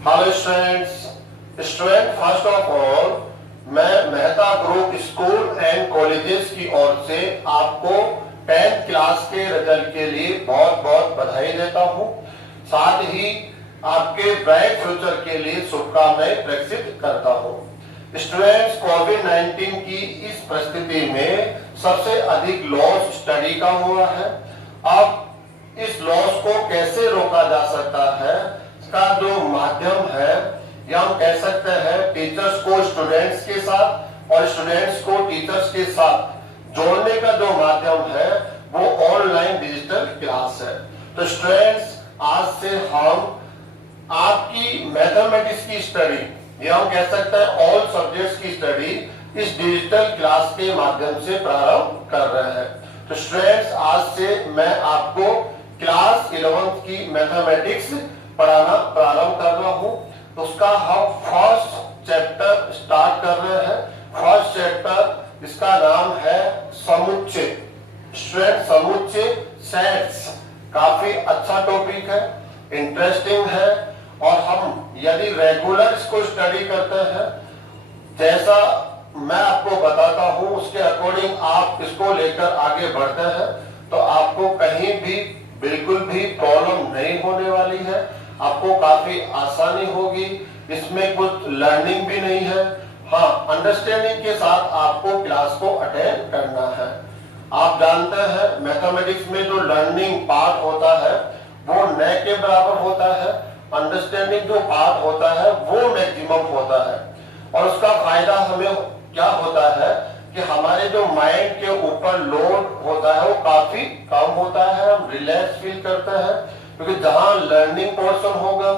Hello student first of all मैं Mehta group school and colleges की ओर से आपको 10th क्लास के रिजल्ट के लिए बहुत बहुत बधाई देता हूं। साथ ही आपके ब्राइट फ्यूचर के लिए शुभकामनाएं प्रेषित करता हूं। स्टूडेंट्स, कोविड-19 की इस परिस्थिति में सबसे अधिक लॉस स्टडी का हुआ है। अब इस लॉस को कैसे रोका जा सकता है, इसका जो माध्यम है या हम कह सकते हैं टीचर्स को स्टूडेंट्स के साथ और स्टूडेंट्स को टीचर्स के साथ जोड़ने का जो माध्यम है वो ऑनलाइन डिजिटल क्लास है। तो स्टूडेंट्स, आज से हम आपकी मैथमेटिक्स की स्टडी या हम कह सकते हैं ऑल सब्जेक्ट्स की स्टडी इस डिजिटल क्लास के माध्यम से प्रारंभ कर रहे हैं। तो स्टूडेंट्स, आज से मैं आपको क्लास 11th की मैथमेटिक्स पढ़ाना प्रारंभ कर रहा हूं। तो उसका हम फर्स्ट चैप्टर स्टार्ट कर रहे हैं। फर्स्ट चैप्टर, इसका नाम है समुच्चय। स्टूडेंट, समुच्चय सेट्स काफी अच्छा टॉपिक है, इंटरेस्टिंग है और हम यदि रेगुलर इसको स्टडी करते हैं, जैसा मैं आपको बताता हूं उसके अकॉर्डिंग आप इसको लेकर आगे बढ़ते हैं, तो आपको कहीं भी बिल्कुल भी प्रॉब्लम नहीं होने वाली है। आपको काफी आसानी होगी, इसमें कुछ लर्निंग भी नहीं है। हाँ, अंडरस्टैंडिंग के साथ आपको क्लास को अटेंड करना है। आप जानते हैं मैथमेटिक्स में जो लर्निंग पार्ट होता है वो न के बराबर होता है, अंडरस्टैंडिंग जो पार्ट होता है वो मैक्सिमम होता है। और उसका फायदा हमें क्या होता है कि हमारे जो माइंड के ऊपर लोड होता है वो काफी कम होता है, हम रिलैक्स फील करते हैं। क्योंकि जहां लर्निंग पोर्शन होगा,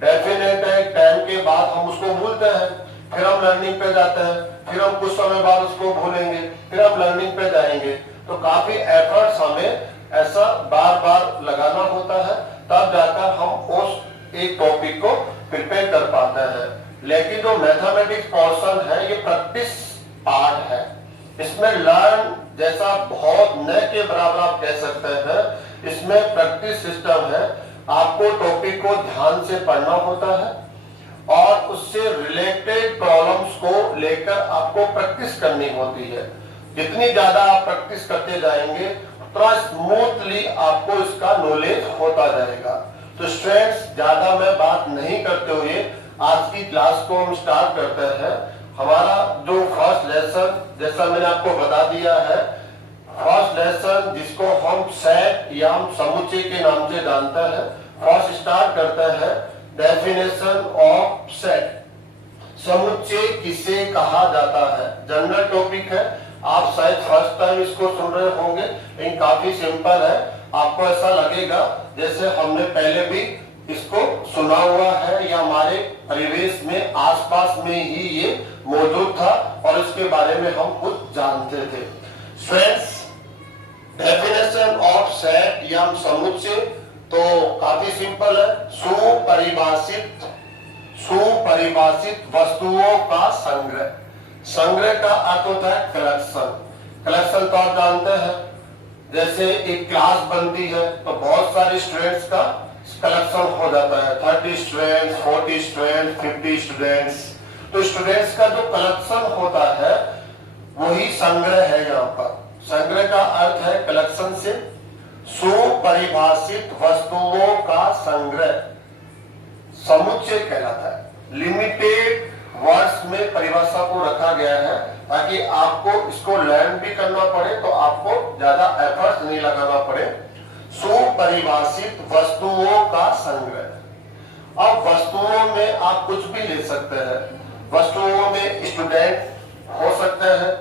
डेफिनेट है टाइम के बाद हम उसको भूलते हैं, फिर हम लर्निंग पे जाते हैं, फिर हम कुछ समय बाद उसको भूलेंगे, फिर हम लर्निंग पे जाएंगे। तो काफी एफर्ट्स हमें ऐसा बार बार लगाना होता है, तब जाकर हम उस एक टॉपिक को प्रिपेयर कर पाते हैं। लेकिन जो मैथमेटिक्स पोर्शन है ये प्रैक्टिस पार्ट है। इसमें लर्न जैसा बहुत न के बराबर आप कह सकते हैं, इसमें प्रैक्टिस सिस्टम है। आपको टॉपिक को ध्यान से पढ़ना होता है और उससे रिलेटेड प्रॉब्लम्स को लेकर आपको प्रैक्टिस करनी होती है। जितनी ज्यादा आप प्रैक्टिस करते जाएंगे उतना स्मूथली आपको इसका नॉलेज होता जाएगा। तो स्टूडेंट्स, ज्यादा मैं बात नहीं करते हुए आज की क्लास को हम स्टार्ट करते हैं। हमारा जो फर्स्ट लेसन, जैसा मैंने आपको बता दिया है, फर्स्ट लेसन जिसको हम सेट या हम समुच्चय के नाम से जानते हैं, फर्स्ट स्टार्ट करते हैं डेफिनेशन ऑफ सेट। समुच्चय किसे कहा जाता है, जनरल टॉपिक है। आप शायद फर्स्ट टाइम इसको सुन रहे होंगे, लेकिन काफी सिंपल है। आपको ऐसा लगेगा जैसे हमने पहले भी इसको सुना हुआ है या हमारे परिवेश में आसपास में ही ये मौजूद था और इसके बारे में हम कुछ जानते थे। फ्रेंड्स, डेफिनेशन ऑफ सेट या समुच्चय तो काफी सिंपल है। सुपरिभाषित वस्तुओं का संग्रह। संग्रह का अर्थ होता है कलेक्शन। कलेक्शन तो आप जानते हैं, जैसे एक क्लास बनती है तो बहुत सारे स्टूडेंट्स का कलेक्शन हो जाता है, 30 स्टूडेंट्स, 40 स्टूडेंट्स, 50 स्टूडेंट्स। तो स्टूडेंट्स का जो कलेक्शन होता है वही संग्रह है। यहाँ पर संग्रह का अर्थ है कलेक्शन से। सुपरिभाषित वस्तुओं का संग्रह समुच्चय कहलाता है। लिमिटेड वर्ड्स में परिभाषा को रखा गया है ताकि आपको इसको लर्न भी करना पड़े, तो आपको ज्यादा एफर्ट नहीं लगाना पड़े। सुपरिभाषित वस्तुओं का संग्रह। अब वस्तुओं में आप कुछ भी ले सकते हैं। वस्तुओं में स्टूडेंट हो सकते हैं,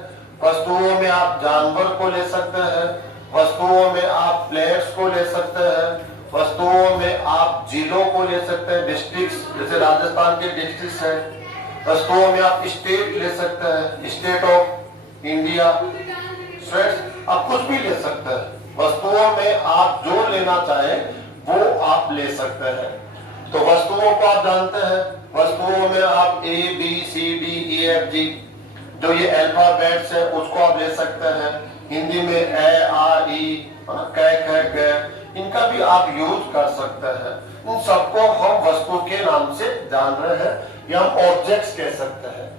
वस्तुओं में आप जानवर को ले सकते हैं, वस्तुओं में आप प्लेयर्स को ले सकते हैं, वस्तुओं में आप जिलों को ले सकते हैं, डिस्ट्रिक्ट्स, जैसे राजस्थान के डिस्ट्रिक्ट्स हैं। वस्तुओं में आप स्टेट ले सकते हैं, स्टेट ऑफ इंडिया। आप कुछ भी ले सकते हैं। वस्तुओं में आप जो लेना चाहें वो आप ले सकते हैं। तो वस्तुओं को आप जानते हैं, वस्तुओं में आप A, B, C, D, E, F, G जो ये अल्फाबेट्स है उसको आप ले सकते हैं। हिंदी में A, A, I, है ना, कैक है, गैप, इनका भी आप यूज कर सकते हैं। इन सबको हम वस्तु के नाम से जान रहे हैं, या हम ऑब्जेक्ट्स कह सकते हैं।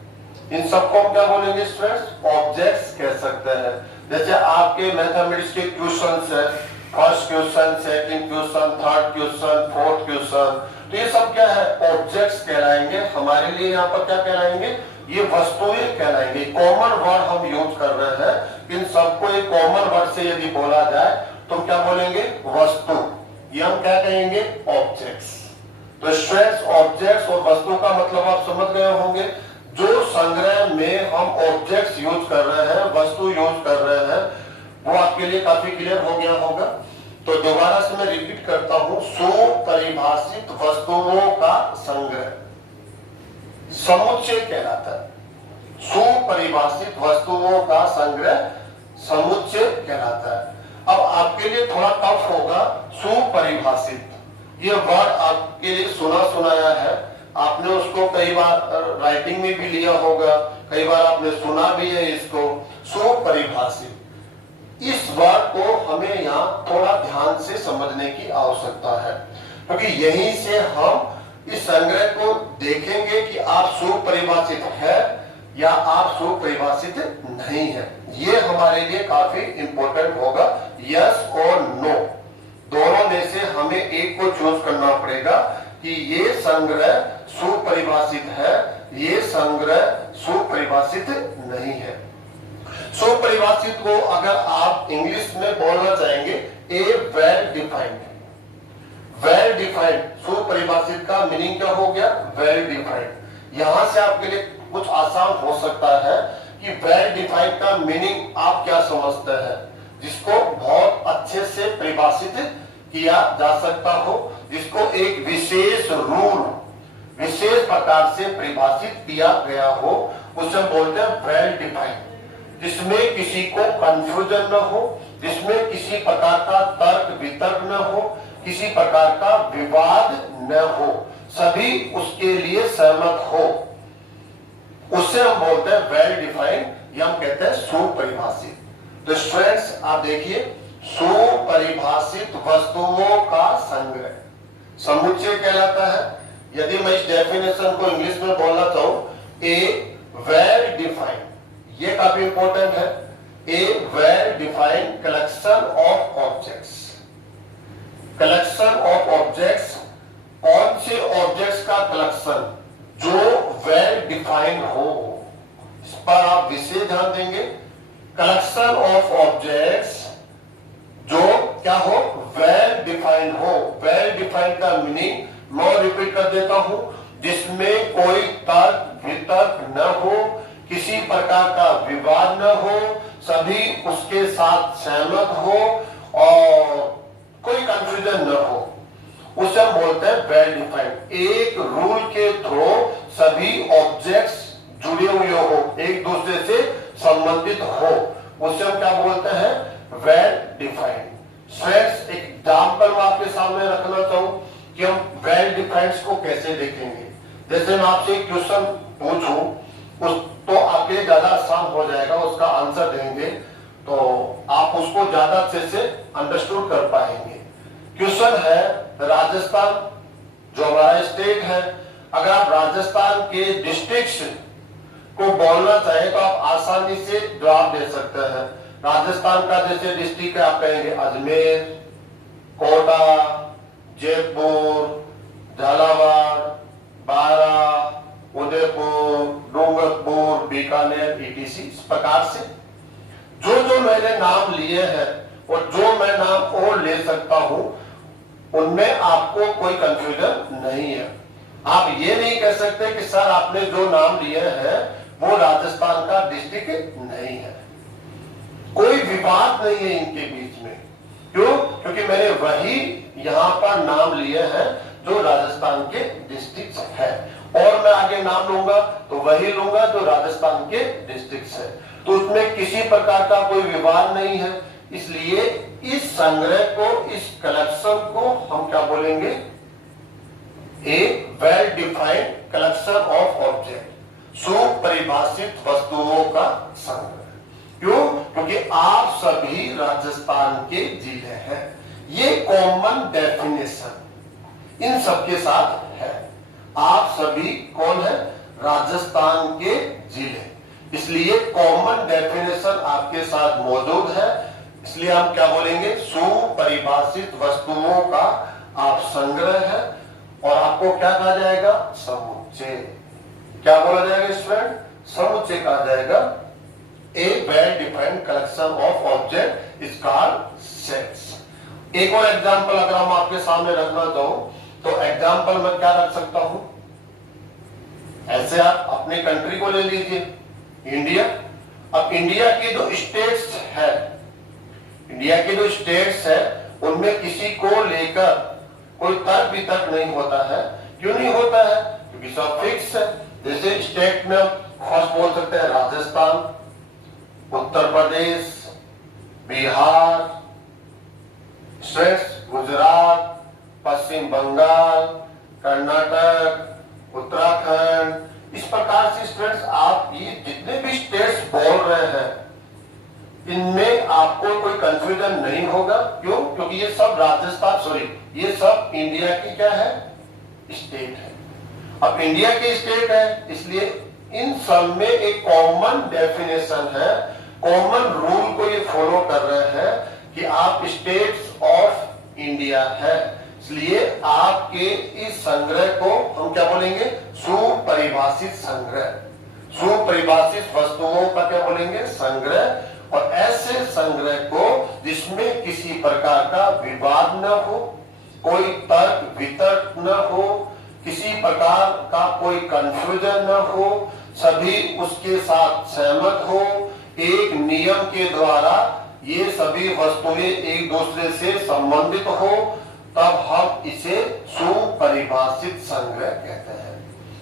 इन सबको हम क्या बोलेंगे स्टूडेंट्स? ऑब्जेक्ट्स कह सकते हैं। जैसे आपके मैथमेटिक्स के क्वेश्चंस है, first question, second question, third question, fourth question, तो ये सब क्या है? ऑब्जेक्ट्स कहलाएंगे। हमारे लिए यहाँ पर क्या कहलाएंगे? ये वस्तुएं कहलाएंगे। कॉमन वर्ड हम यूज कर रहे हैं, इन सबको एक कॉमन वर्ड से यदि बोला जाए तो क्या बोलेंगे? वस्तु। ये हम क्या कहेंगे? ऑब्जेक्ट्स। तो स्ट्रेस, ऑब्जेक्ट्स और वस्तु का मतलब आप समझ गए होंगे। जो संग्रह में हम ऑब्जेक्ट्स यूज कर रहे हैं, वस्तु यूज कर रहे हैं, वो आपके लिए काफी क्लियर हो गया होगा। तो दोबारा से मैं रिपीट करता हूं, सुपरिभाषित वस्तुओं का संग्रह समुच्चय कहलाता है। सुपरिभाषित वस्तुओं का संग्रह समुच्चय कहलाता है। अब आपके लिए थोड़ा टफ होगा सुपरिभाषित, ये वर्ड आपके लिए सुना सुनाया है, आपने उसको कई बार राइटिंग में भी लिया होगा, कई बार आपने सुना भी है इसको। सुपरिभाषित, इस वर्ड को हमें यहाँ थोड़ा ध्यान से समझने की आवश्यकता है, क्योंकि यहीं से हम इस संग्रह को देखेंगे कि आप सुपरिभाषित है या आप सुपरिभाषित नहीं है। ये हमारे लिए काफी इंपॉर्टेंट होगा। यस और नो दोनों में से हमें एक को चूज करना पड़ेगा कि ये संग्रह सुपरिभाषित है, ये संग्रह सुपरिभाषित नहीं है। सुपरिभाषित को अगर आप इंग्लिश में बोलना चाहेंगे, ए वेल डिफाइंड। वेल डिफाइंड, सुपरिभाषित का मीनिंग क्या हो गया? Well defined. यहां से आपके लिए कुछ आसान हो सकता है कि वेल डिफाइंड का मीनिंग आप क्या समझते हैं, जिसको बहुत अच्छे से परिभाषित किया जा सकता हो, जिसको एक विशेष रूल, विशेष प्रकार से परिभाषित किया गया हो, उसे बोलते हैं वेल डिफाइंड। जिसमें किसी को कंफ्यूजन न हो, जिसमें किसी प्रकार का तर्क वितर्क न हो, किसी प्रकार का विवाद न हो, सभी उसके लिए सहमत हो, उससे हम बोलते हैं वेल डिफाइंड, या हम कहते हैं सुपरिभाषित। तो स्टूडेंट्स आप देखिए, सुपरिभाषित वस्तुओं का संग्रह समुच्चय कहलाता है। यदि मैं इस डेफिनेशन को इंग्लिश में बोलना चाहूं, ए वेल डिफाइंड, ये काफी इंपॉर्टेंट है, a well defined collection of objects. Collection of objects, कौन से ऑब्जेक्ट्स का कलेक्शन? जो वेल डिफाइंड हो, इस पर आप विशेष ध्यान देंगे। कलेक्शन ऑफ ऑब्जेक्ट्स जो क्या हो? वेल डिफाइंड हो। वेल डिफाइंड का मीनिंग मैं रिपीट कर देता हूं, जिसमें कोई तर्क वितर्क न हो, किसी प्रकार का विवाद न हो, सभी उसके साथ सहमत हो और कोई कंफ्यूजन न हो, उसे हम बोलते हैं वेल डिफाइंड। एक रूल के थ्रू सभी ऑब्जेक्ट्स जुड़े हुए हो, एक दूसरे से संबंधित हो, उसे हम क्या बोलते हैं? Well defined. फ्रेंड्स, एक एग्जाम्पल मैं आपके सामने रखना चाहूं कि हम वेल डिफाइंड को कैसे देखेंगे। जैसे मैं आपसे एक क्वेश्चन पूछूं, उस तो आपके लिए ज्यादा आसान हो जाएगा, उसका आंसर देंगे तो आप उसको ज्यादा अच्छे से अंडरस्टूड कर पाएंगे। क्वेश्चन है, राजस्थान जो हमारा स्टेट है, अगर आप राजस्थान के डिस्ट्रिक्ट्स को बोलना चाहे तो आप आसानी से जवाब दे सकते हैं। राजस्थान का जैसे डिस्ट्रिक्ट है, आप कहेंगे अजमेर, कोटा, जयपुर, झालावाड़, बारा, उदयपुर, डूंगरपुर, बीकानेर, ईटीसी। इस प्रकार से जो जो मैंने नाम लिए हैं और जो मैं नाम और ले सकता हूं, उनमें आपको कोई कंफ्यूजन नहीं है। आप ये नहीं कह सकते कि सर आपने जो नाम लिए हैं वो राजस्थान का डिस्ट्रिक्ट नहीं है। कोई विवाद नहीं है इनके बीच में। क्यों? क्योंकि मैंने वही यहाँ पर नाम लिए हैं जो राजस्थान के डिस्ट्रिक्ट है, और मैं आगे नाम लूंगा तो वही लूंगा जो राजस्थान के डिस्ट्रिक्ट है। तो उसमें किसी प्रकार का कोई विवाद नहीं है, इसलिए इस संग्रह को, इस कलेक्शन को हम क्या बोलेंगे? A well defined collection of object, सुपरिभाषित वस्तुओं का संग्रह। क्यों? क्योंकि आप सभी राजस्थान के जिले हैं। ये कॉमन डेफिनेशन इन सबके साथ है। आप सभी कौन है? राजस्थान के जिले, इसलिए कॉमन डेफिनेशन आपके साथ मौजूद है। इसलिए हम क्या बोलेंगे? सुपरिभाषित वस्तुओं का आप संग्रह है, और आपको क्या कहा जाएगा? समुच्चय। क्या बोला जाएगा स्टूडेंट? समुच्चय कहा जाएगा। A well defined collection of object is called sets. एक और एग्जांपल अगर हम आपके सामने रखना चाहूं तो एग्जांपल में क्या रख सकता हूं? ऐसे आप अपने कंट्री को ले लीजिए, इंडिया। अब इंडिया की जो स्टेट्स है, इंडिया के जो स्टेट्स है उनमें किसी को लेकर कोई तर्क वितर्क नहीं होता है। क्यों नहीं होता है? क्योंकि सब फिक्स है। जैसे स्टेट में फर्स्ट बोल सकते हैं राजस्थान, उत्तर प्रदेश, बिहार, गुजरात, पश्चिम बंगाल, कर्नाटक, उत्तराखंड। इस प्रकार से स्टूडेंट्स आप ये जितने भी स्टेट्स बोल रहे हैं इनमें आपको कोई कंफ्यूजन नहीं होगा। क्यों? क्योंकि ये सब ये सब इंडिया की क्या है? स्टेट है। अब इंडिया की स्टेट है, इसलिए इन सब में एक कॉमन डेफिनेशन है, कॉमन रूल को ये फॉलो कर रहे हैं कि आप स्टेट्स ऑफ इंडिया है। इसलिए आपके इस संग्रह को हम क्या बोलेंगे? सुपरिभाषित संग्रह। सुपरिभाषित वस्तुओं का क्या बोलेंगे? संग्रह। और ऐसे संग्रह को जिसमें किसी प्रकार का विवाद न हो, कोई तर्क वितर्क न हो, किसी प्रकार का कोई कंफ्यूजन न हो, सभी उसके साथ सहमत हो, एक नियम के द्वारा ये सभी वस्तुएं एक दूसरे से संबंधित हो, तब हम इसे सुपरिभाषित संग्रह कहते हैं।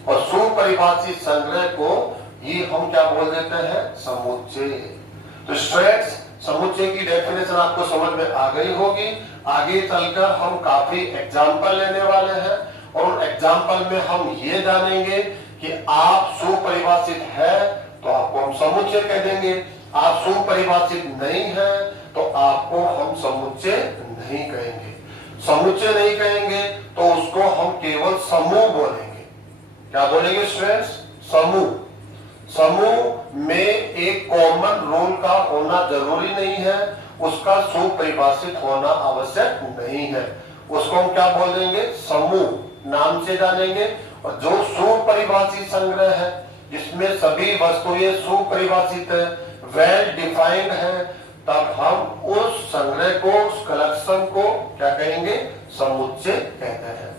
और सुपरिभाषित संग्रह को ही हम क्या बोल देते हैं? समुच्चय। तो स्ट्रेट्स समुच्चय की डेफिनेशन आपको समझ में आ गई होगी। आगे चलकर हम काफी एग्जाम्पल लेने वाले हैं, और उन एग्जाम्पल में हम ये जानेंगे कि आप सुपरिभाषित है तो आपको हम समुच्चय कह देंगे, आप सुपरिभाषित नहीं है तो आपको हम समुच्चय नहीं कहेंगे। समुच्चय नहीं कहेंगे तो उसको हम केवल समूह बोलेंगे। क्या बोलेंगे स्टूडेंट्स? समूह। समूह में एक कॉमन रूल का होना जरूरी नहीं है, उसका सुपरिभाषित होना आवश्यक नहीं है। उसको हम क्या बोल देंगे? समूह नाम से जानेंगे। और जो सुपरिभाषित संग्रह है जिसमें सभी वस्तुएं सुपरिभाषित है, वेल डिफाइंड है, तब हम उस संग्रह को, उस कलेक्शन को क्या कहेंगे? समुच्चय कहते हैं।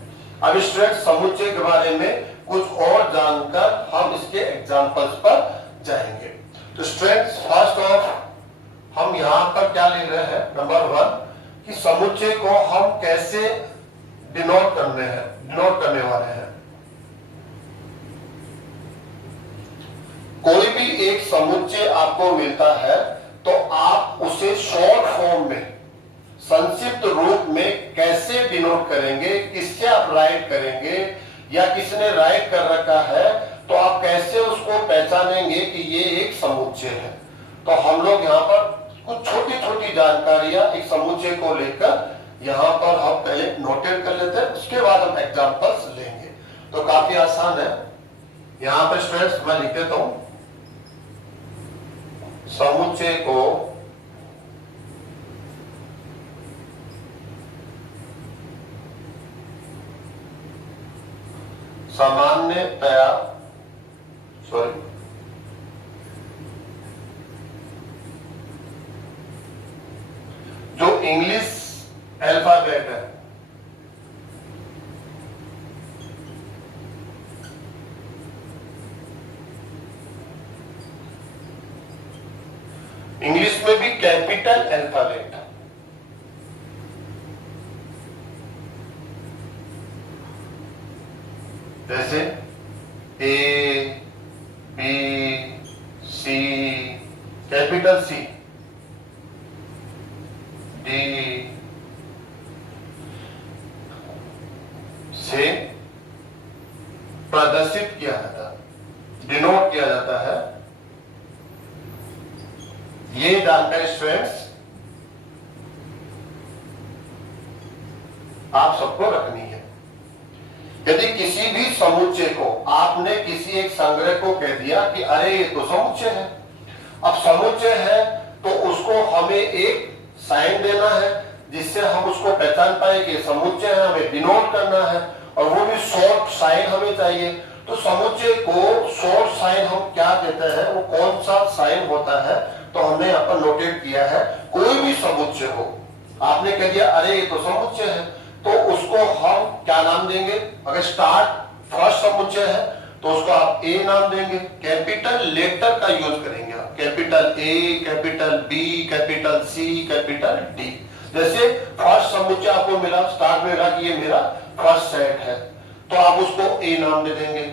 अब स्टूडेंट समुच्चय के बारे में कुछ और जानकर हम इसके एग्जांपल्स पर जाएंगे। तो स्टूडेंट्स फर्स्ट ऑफ हम यहां पर क्या ले रहे हैं? नंबर 1 कि समुच्चय को हम कैसे डिनोट करने वाले हैं। कोई भी एक समुच्चय आपको मिलता है तो आप उसे शॉर्ट फॉर्म में, संक्षिप्त रूप में कैसे डिनोट करेंगे, किससे आप राइट करेंगे, या किसने राइट कर रखा है तो आप कैसे उसको पहचानेंगे कि ये एक समुच्चय है। तो हम लोग यहाँ पर कुछ छोटी छोटी जानकारियां एक समुच्चय को लेकर यहाँ पर हम पहले नोटेट कर लेते हैं, उसके बाद हम एग्जांपल्स लेंगे। तो काफी आसान है। यहाँ पर स्टूडेंट्स मैं लिख देता हूं, समुच्चय को सामान्यतया जो इंग्लिश अल्फाबेट है इंग्लिश में भी कैपिटल अल्फाबेट, जैसे A B C, capital C, D से प्रदर्शित किया जाता है, डिनोट किया जाता है ये जानकारी स्टूडेंट्स आप सबको रखनी है। यदि किसी भी समुच्चय को आपने किसी एक संग्रह को कह दिया कि अरे ये तो समुच्चय है, अब समुच्चय है तो उसको हमें एक साइन देना है जिससे हम उसको पहचान पाए कि समुच्चय है, हमें डिनोट करना है, और वो भी शॉर्ट साइन हमें चाहिए। तो समुच्चय को शॉर्ट साइन हम क्या कहते हैं, वो कौन सा साइन होता है, तो हमने यहाँ पर नोटेट किया है। कोई भी समुच्चय हो, आपने कह दिया अरे ये तो समुच्चय है, तो उसको हम क्या नाम देंगे। अगर स्टार्ट फर्स्ट समुच्चय है तो उसको आप ए नाम देंगे, कैपिटल लेटर का यूज करेंगे आप, capital A, capital B, capital C, capital D. जैसे फर्स्ट समुच्चय आपको मिला, स्टार्ट में मिला कि ये मेरा फर्स्ट सेट है, तो आप उसको ए नाम दे देंगे।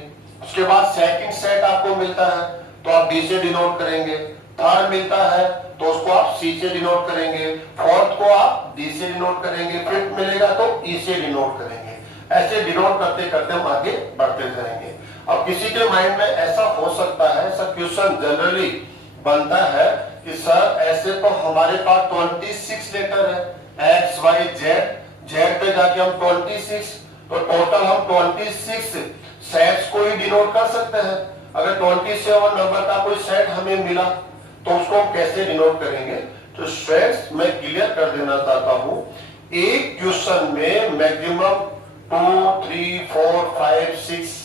उसके बाद सेकंड सेट आपको मिलता है तो आप बी से डिनोट करेंगे, थर्ड मिलता है तो उसको आप सी से डिनोट करेंगे, फोर्थ को आप डी से डिनोट करेंगे, फिफ्थ मिलेगा तो ई से डिनोट करेंगे। ऐसे डिनोट करते करते हम आगे बढ़ते जाएंगे। अब किसी के माइंड में ऐसा हो सकता है, ऐसा क्वेश्चन जनरली बनता है कि सर ऐसे तो हमारे पास 26 लेटर है, एक्स वाई जेड, जेड पे जाके हम 26, तो टोटल हम 26 सेट्स को ही डिनोट कर सकते हैं। अगर 27 नंबर का कोई सेट हमें मिला तो उसको हम कैसे डिनोट करेंगे। तो स्टूडेंट्स मैं क्लियर कर देना चाहता हूं, एक क्वेश्चन में मैक्सिमम 2, 3, 4, 5, 6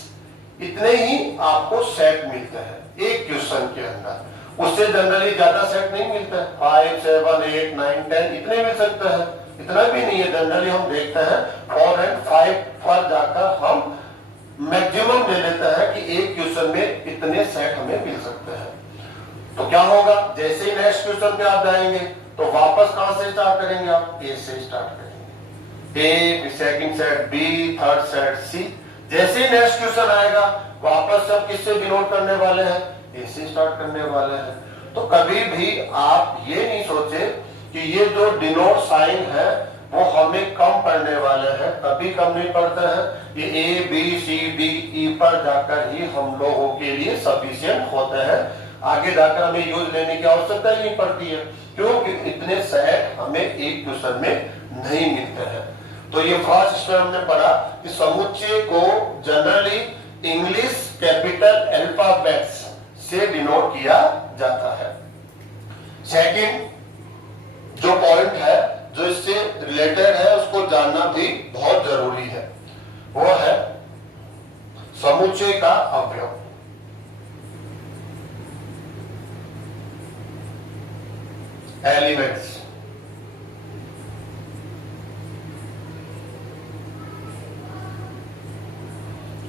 इतने ही आपको सेट मिलते हैं एक क्वेश्चन के अंदर। उससे जनरली ज्यादा सेट नहीं मिलता है, 5, 7, 8, 9, 10 इतने मिल सकते हैं, इतना भी नहीं है। जनरली हम देखते हैं 4 और 5 पर जाकर हम मैक्सिमम ले लेते हैं कि एक क्वेश्चन में इतने सेट हमें मिल सकते हैं। तो क्या होगा, जैसे ही नेक्स्ट क्वेश्चन पे आप जाएंगे तो वापस कहां से स्टार्ट करेंगे, आप ए से स्टार्ट करेंगे, A, second set B, third set C. जैसे ही नेक्स्ट क्वेश्चन आएगा वापस हम किससे डिनोट करने वाले हैं, ए से स्टार्ट करने वाले हैं। तो कभी भी आप ये नहीं सोचे कि ये जो डिनोट साइन है वो हमें कम पढ़ने वाले हैं, कभी कम नहीं पढ़ते हैं। ये ए बी सी डी ई पर जाकर ही हम लोगों के लिए सफिशिएंट होते हैं, आगे जाकर हमें यूज लेने की आवश्यकता ही नहीं पड़ती है, क्योंकि इतने सेट हमें एक क्वेश्चन में नहीं मिलते हैं। तो ये फर्स्ट स्टेप हमने पढ़ा कि समुच्चय को जनरली इंग्लिश कैपिटल अल्फाबेट्स से डिनोट किया जाता है। सेकंड जो पॉइंट है जो इससे रिलेटेड है उसको जानना भी बहुत जरूरी है, वो है समुच्चय का अवयव। एलिमेंट्स,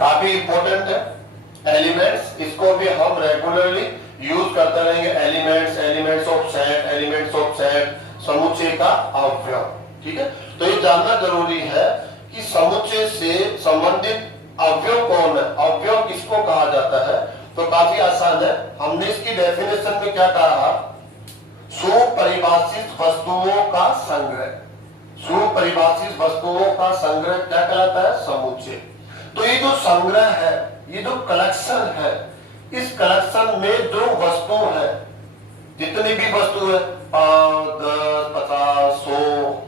काफी इंपॉर्टेंट है एलिमेंट्स, इसको भी हम रेगुलरली यूज करते रहेंगे। Elements, elements of set, elements of set, समुच्चय का अवयव। ठीक है, तो ये जानना जरूरी है कि समुच्चय से संबंधित अवयव कौन है, अवयव किसको कहा जाता है। तो काफी आसान है, हमने इसकी डेफिनेशन में क्या कहा, सुपरिभाषित वस्तुओं का संग्रह। सुपरिभाषित वस्तुओं का संग्रह क्या कहलाता है, समुच्चय। तो ये जो संग्रह है, ये जो कलेक्शन है, इस कलेक्शन में जो वस्तु है, जितनी भी वस्तु है 5, 10, 50, 100,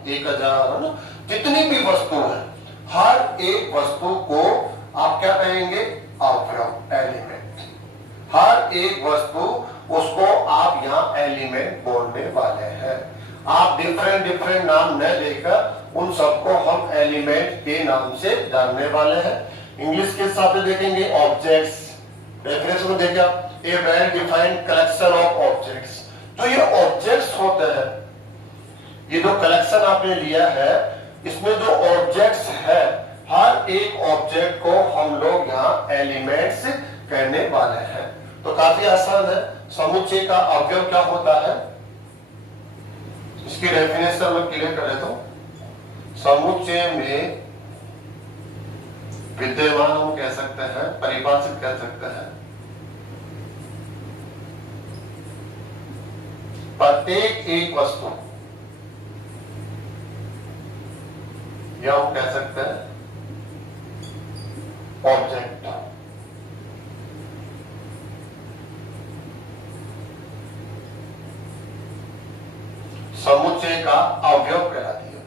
1000 है ना, जितनी भी वस्तु है, हर एक वस्तु को आप क्या कहेंगे, अवयव, एलिमेंट। हर एक वस्तु उसको आप यहाँ एलिमेंट बोलने वाले हैं। आप डिफरेंट डिफरेंट नाम न देकर उन सबको हम एलिमेंट के नाम से जानने वाले हैं। इंग्लिश के साथ देखेंगे ऑब्जेक्ट्स, डेफिनेशन में देखा, a well defined collection of objects. तो ये ऑब्जेक्ट्स होते हैं, ये जो कलेक्शन आपने लिया है इसमें जो ऑब्जेक्ट्स है, हर एक ऑब्जेक्ट को हम लोग यहाँ एलिमेंट्स कहने वाले हैं। तो काफी आसान है, समुच्चय का अवयव क्या होता है, इसकी डेफिनेशन में क्लियर कर देता हूं। समुच्चय में विद्यमान हम कह सकते हैं, परिभाषित कह सकते हैं, प्रत्येक एक वस्तु, या हम कह सकते हैं ऑब्जेक्ट। समुच्चय का अवयव कहलाती है।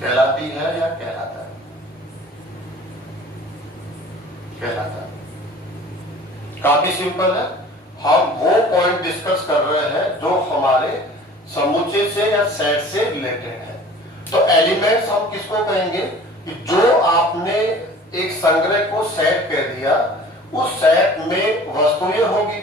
कहलाती है या कहलाता है? कहलाता है। काफी सिंपल है। हम वो पॉइंट डिस्कस कर रहे हैं जो हमारे समुच्चय से या सेट से रिलेटेड है। तो एलिमेंट्स हम किसको कहेंगे कि जो आपने एक संग्रह को सेट कह दिया, उस सेट में वस्तुएं होगी,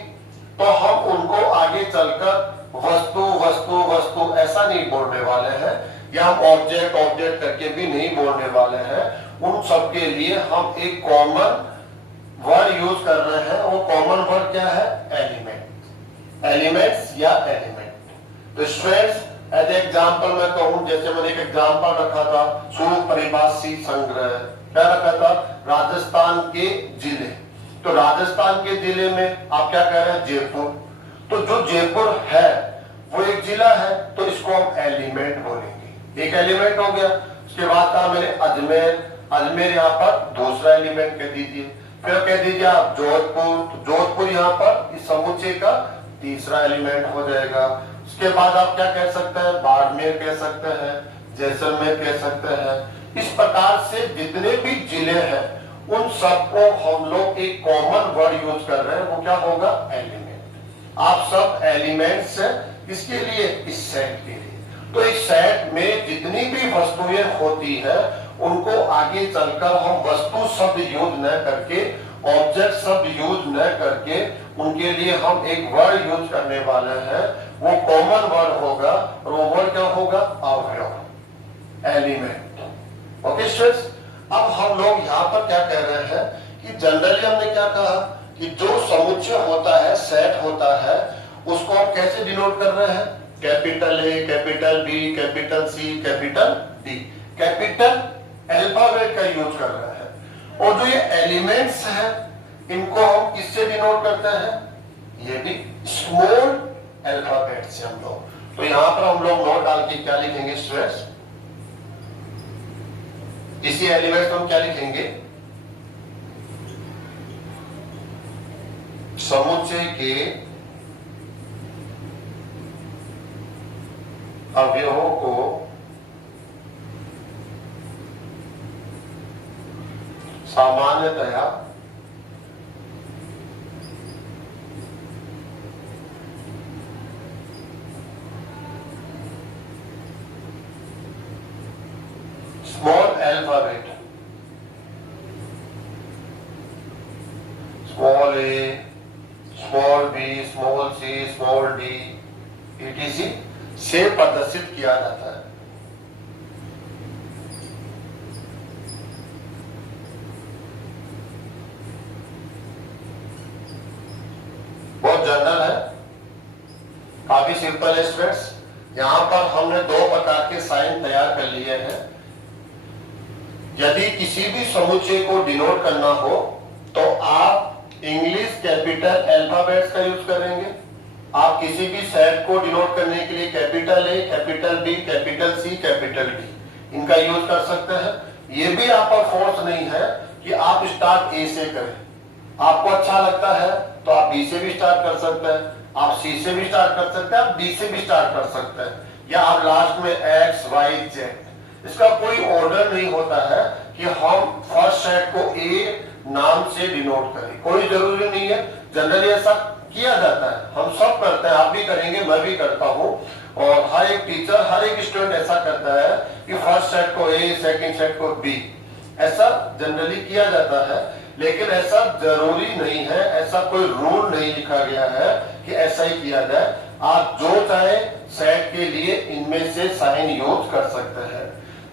तो हम उनको आगे चलकर वस्तु वस्तु वस्तु ऐसा नहीं बोलने वाले हैं, या हम ऑब्जेक्ट ऑब्जेक्ट करके भी नहीं बोलने वाले हैं। उन सब के लिए हम एक कॉमन वर्ड यूज कर रहे हैं। वो कॉमन वर्ड क्या है? एलिमेंट, एलिमेंट्स या एलिमेंट। तो स्टूडेंट्स, एज एग्जाम्पल मैं कहूं, जैसे मैंने एक एग्जाम्पल रखा था सुपरिभाषी संग्रह, क्या रखा था? राजस्थान के जिले। तो राजस्थान के जिले में आप क्या कह रहे हैं? जयपुर। तो जो जयपुर है वो एक जिला है, तो इसको हम एलिमेंट बोलेंगे। एक एलिमेंट हो गया। उसके बाद कहा मैंने अजमेर, अजमेर यहाँ पर दूसरा एलिमेंट कह दीजिए। फिर कह दीजिए आप जोधपुर, तो जोधपुर यहाँ पर इस समुच्चय का तीसरा एलिमेंट हो जाएगा। उसके बाद आप क्या कह सकते हैं? बाड़मेर कह सकते हैं, जैसलमेर कह सकते हैं। इस प्रकार से जितने भी जिले हैं उन सबको हम लोग एक कॉमन वर्ड यूज कर रहे हैं, वो क्या होगा? एलिमेंट। आप सब एलिमेंट्स हैं। किसके लिए? इस सेट के लिए। तो इस सेट में जितनी भी वस्तुएं होती है उनको आगे चलकर हम वस्तु शब्द यूज न करके, ऑब्जेक्ट शब्द यूज न करके, उनके लिए हम एक वर्ड यूज करने वाले हैं। वो कॉमन वर्ड होगा और वो वर्ड क्या होगा? अवयव, एलिमेंट। ओके स्टूडेंट्स, अब हम लोग यहाँ पर क्या कह रहे हैं कि जनरली हमने क्या कहा कि जो समुच्चय होता है, सेट होता है, उसको हम कैसे डिनोट कर रहे हैं? Capital A, capital B, capital C, capital D. Capital alphabet का यूज कर रहे हैं। और जो ये एलिमेंट्स हैं इनको हम किससे डिनोट करते हैं? ये भी स्मॉल अल्फाबेट से हम लोग। तो यहां पर हम लोग नोट डाल के क्या लिखेंगे स्टूडेंट्स? इसी एलिमेंट को हम क्या लिखेंगे? समुच्चय के अवयवों को सामान्यतया स्मॉल अल्फाबेट, स्मॉल ए, small B, small C, small D etc से प्रदर्शित किया जाता है। बहुत जनरल है, काफी सिंपल है स्टूडेंट्स। यहां पर हमने दो प्रकार के साइन तैयार कर लिए हैं। यदि किसी भी समुच्चय को डिनोट करना हो तो आप इंग्लिश कैपिटल अल्फाबेट्स का यूज करेंगे। आप किसी भी सेट को डिनोट करने के लिए capital A, capital B, capital C, capital D इनका यूज कर सकते हैं। ये भी आप पर फोर्स नहीं है कि आप स्टार्ट ए से करें। आपको अच्छा लगता है तो आप बी से भी स्टार्ट कर सकते हैं, आप सी से भी स्टार्ट कर सकते हैं, आप डी से भी स्टार्ट कर सकते हैं, या आप लास्ट में एक्स वाई जेड। इसका कोई ऑर्डर नहीं होता है कि हम फर्स्ट सेट को ए नाम से डिनोट करें, कोई जरूरी नहीं है। जनरली ऐसा किया जाता है, हम सब करते हैं, आप भी करेंगे, मैं भी करता हूँ, और हर एक टीचर, हर एक स्टूडेंट ऐसा करता है कि फर्स्ट सेट को ए, सेकंड सेट को बी, ऐसा जनरली किया जाता है। लेकिन ऐसा जरूरी नहीं है, ऐसा कोई रूल नहीं लिखा गया है कि ऐसा ही किया जाए। आप जो चाहे सेट के लिए इनमें से साइन यूज कर सकते हैं।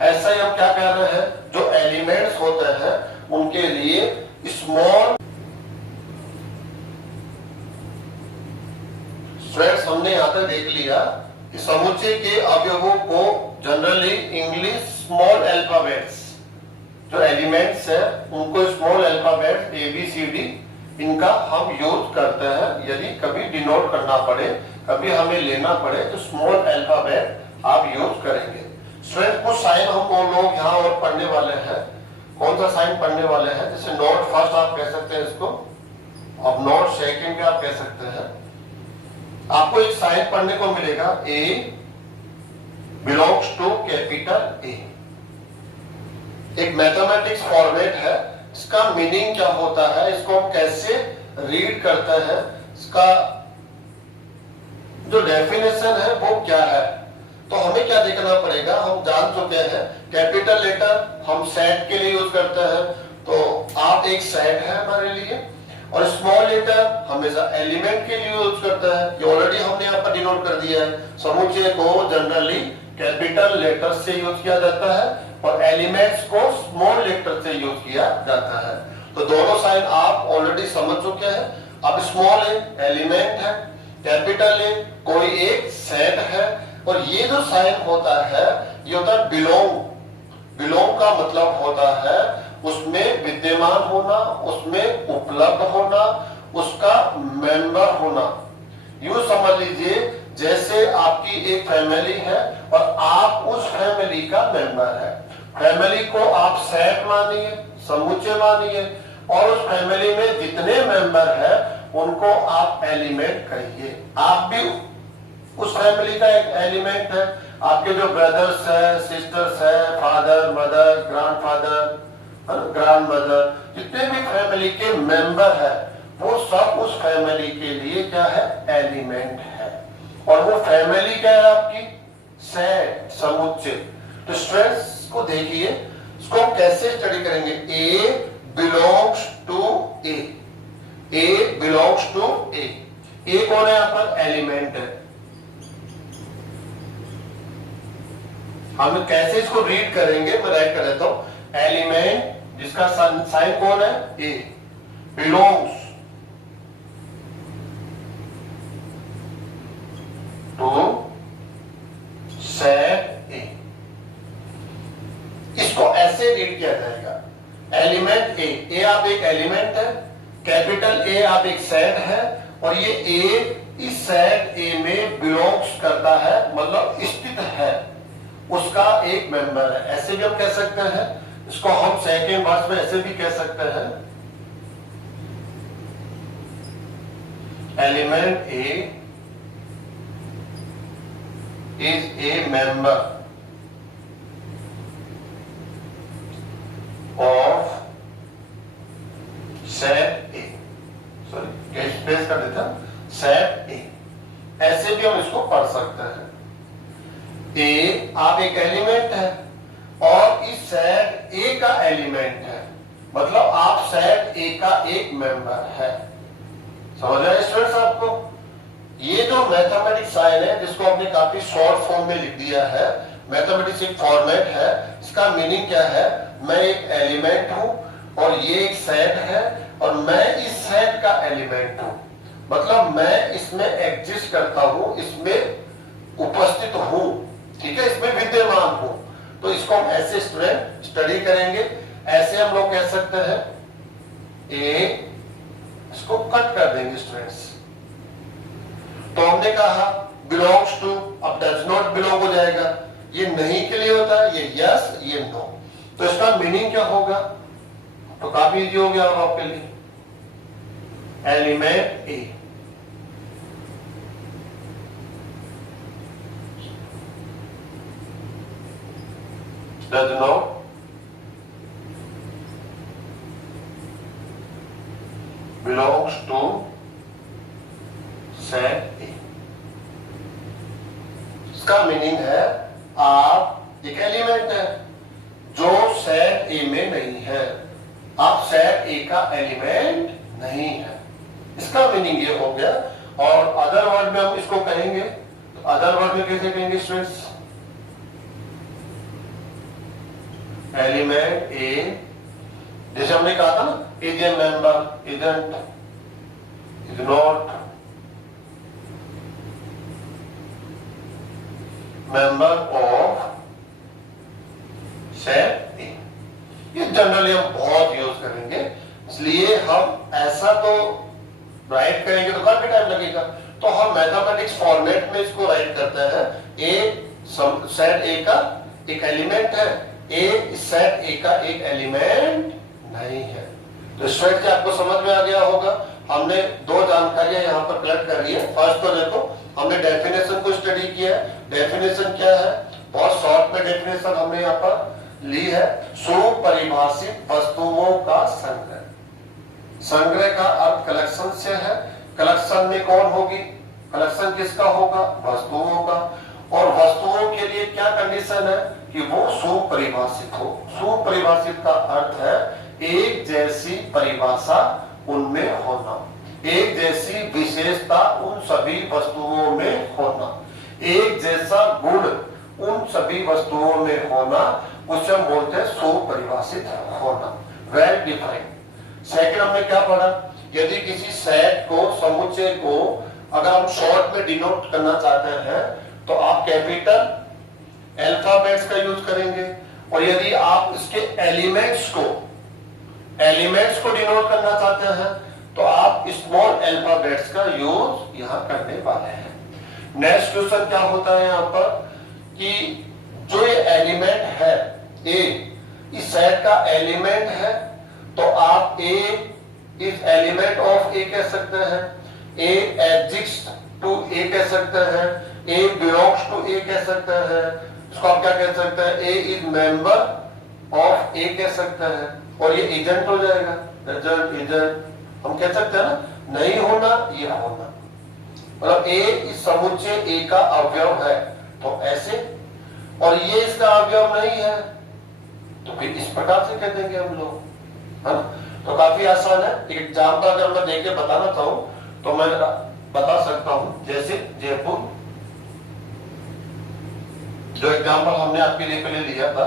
ऐसा ही हम क्या कह रहे हैं, जो एलिमेंट्स होते हैं उनके लिए स्मॉल। स्टूडेंट्स, हमने यहाँ तक देख लिया कि समुच्चय के अवयवों को जनरली इंग्लिश स्मॉल अल्फाबेट्स, जो एलिमेंट्स है उनको small alphabet A B C D इनका हम यूज करते हैं। यदि कभी डिनोट करना पड़े, कभी हमें लेना पड़े तो स्मॉल अल्फाबेट आप यूज करेंगे। स्टूडेंट, कुछ साइन हम लोग यहाँ और पढ़ने वाले हैं। कौन सा साइन पढ़ने वाले हैं? जैसे नोट फर्स्ट आप कह सकते हैं इसको, अब नोट सेकंड में आप कह सकते हैं, आपको एक साइन पढ़ने को मिलेगा, ए बिलोंग्स टू कैपिटल ए। एक मैथमेटिक्स फॉर्मेट है, इसका मीनिंग क्या होता है, इसको हम कैसे रीड करते हैं, इसका जो डेफिनेशन है वो क्या है। तो हमें क्या देखना पड़ेगा, हम जान चुके हैं कैपिटल लेटर हम सेट के लिए यूज करते हैं, तो आप एक सेट है हमारे लिए, और स्मॉल लेटर हमेशा एलिमेंट के लिए यूज करते हैं, ये ऑलरेडी हमने यहाँ पर डिनोट कर दिया है। समुच्चय को जनरली कैपिटल लेटर से यूज किया जाता है और एलिमेंट्स को स्मॉल लेटर से यूज किया जाता है। तो दोनों साइन आप ऑलरेडी समझ चुके हैं। अब स्मॉल है एलिमेंट है, कैपिटल है कोई एक सेट है, और ये जो साइन होता है ये होता है बिलोंग। बिलोंग का मतलब होता है उसमें विद्यमान होना, उसमें उपलब्ध होना, उसका मेंबर होना। यूं समझ लीजिए जैसे आपकी एक फैमिली है और आप उस फैमिली का मेंबर है। फैमिली को आप सेट मानिए, समुच्चय मानिए, और उस फैमिली में जितने मेंबर है उनको आप एलिमेंट कहिए। आप भी उस फैमिली का एक एलिमेंट है। आपके जो ब्रदर्स है, सिस्टर्स है, फादर, मदर, ग्रैंडफादर, ग्रैंडमदर, जितने भी फैमिली के मेंबर है वो सब उस फैमिली के लिए क्या है, एलिमेंट है। और वो फैमिली क्या है आपकी, सेट, समुच्चय। तो स्ट्रेस को देखिए, इसको हम कैसे स्टडी करेंगे, A belongs to A, A belongs to A. A कौन है यहाँ पर, एलिमेंट है। हम कैसे इसको रीड करेंगे, मैं राइट कर देता हूं, एलिमेंट जिसका साइन कौन है, ए, बिलोंग्स टू सेट ए। इसको ऐसे रीड किया जाएगा, एलिमेंट ए, ए आप एक एलिमेंट है, कैपिटल ए आप एक सेट है, और ये ए इस सेट ए में बिलोंग्स करता है, मतलब स्थित है, उसका एक मेंबर है। ऐसे भी हम कह सकते हैं, इसको हम सेकेंड वर्स में ऐसे भी कह सकते हैं, element A is a member of set A. Sorry space कर देता, सेट ए। ऐसे भी हम इसको पढ़ सकते हैं, ए आप एक एलिमेंट है और इस सेट ए का एलिमेंट है, मतलब आप सेट ए का एक मेंबर है। समझ रहे स्टूडेंट्स आपको? ये जो मैथमेटिक्स साइन है जिसको हमने काफी शॉर्ट फॉर्म में लिख दिया है, मैथमेटिक्स एक फॉर्मेट है, इसका मीनिंग क्या है, मैं एक एलिमेंट हूं और ये एक सेट है और मैं इस सेट का एलिमेंट हूं, मतलब मैं इसमें एग्जिस्ट करता हूं, इसमें उपस्थित हूं, ठीक है, इसमें विद्यमान हूं। तो इसको हम ऐसे स्टूडेंट स्टडी करेंगे। ऐसे हम लोग कह सकते हैं, ए, इसको कट कर देंगे स्टूडेंट्स। तो हमने कहा बिलोंग्स टू, अब डज नॉट बिलोंग हो जाएगा, ये नहीं के लिए होता है, ये यस, ये नो। तो इसका मीनिंग क्या होगा, तो काफी इजी हो गया अब आपके लिए, element A does not belongs to set A। इसका मीनिंग है आप एक एलिमेंट है जो सेट ए में नहीं है, आप सेट ए का एलिमेंट नहीं है, इसका मीनिंग ये हो गया। और अदर वर्ड में हम इसको कहेंगे, तो अदर वर्ड में कैसे कहेंगे स्टूडेंट्स, एलिमेंट ए, जैसे हमने कहा था ना, is a member, isn't, is not member of set ए। ये जनरली हम बहुत यूज करेंगे, इसलिए हम ऐसा तो राइट करेंगे तो काफी टाइम लगेगा, तो हम मैथमेटिक्स फॉर्मेट में इसको राइट करते हैं, ए सेट ए का एक एलिमेंट है, ए सेट ए का एक एलिमेंट नहीं है। तो स्ट्रेटजी आपको समझ में आ गया होगा। हमने दो जानकारियां यहाँ पर कलेक्ट कर ली है। फर्स्ट तो देखो हमने डेफिनेशन को स्टडी किया है। डेफिनेशन क्या है, बहुत शॉर्ट में डेफिनेशन हमने यहाँ पर ली है, सुपरिभाषित वस्तुओं का संग्रह। संग्रह का अर्थ कलेक्शन से है। कलेक्शन में कौन होगी, कलेक्शन किसका होगा, वस्तुओं का। और वस्तुओं के लिए क्या कंडीशन है कि वो सुपरिभाषित हो। सुपरिभाषित का अर्थ है एक जैसी परिभाषा उनमें होना, एक जैसी विशेषता उन सभी वस्तुओं में होना, एक जैसा गुण उन सभी वस्तुओं में होना, उसे हम बोलते हैं सुपरिभाषित होना, वेल डिफाइंड। सेकंड हमने क्या पढ़ा, यदि किसी सेट को, समुच्चय को अगर हम शॉर्ट में डिनोट करना चाहते हैं तो आप कैपिटल अल्फाबेट्स का यूज करेंगे, और यदि आप इसके एलिमेंट्स को डिनोट करना चाहते हैं तो आप स्मॉल अल्फाबेट्स का यूज यहां करने वाले हैं। नेक्स्ट क्वेश्चन क्या होता है यहाँ पर कि जो ये एलिमेंट है ए, इस सेट का एलिमेंट है, तो आप ए इज एलिमेंट ऑफ ए कह सकते हैं, ए एग्जिस्ट टू ए कह सकते हैं, ए बिलोंग्स टू ए कह सकते हैं, इसको आप क्या कह सकते हैं, ए इज मेंबर ऑफ ए कह सकते हैं, और ये एजेंट हो जाएगा, एजेंट हम कह सकते हैं ना, नहीं होना ये होना, मतलब ए इस समुच्चय ए का अवयव है तो ऐसे, और ये इसका अवयव नहीं है तो फिर इस प्रकार से कह देंगे हम लोग, है ना। तो काफी आसान है। एक एग्जाम्पल अगर मैं देके बताना चाहूं तो मैं बता सकता हूं, जैसे जयपुर, जो एग्जाम्पल हमने आपके लिए पहले लिया था,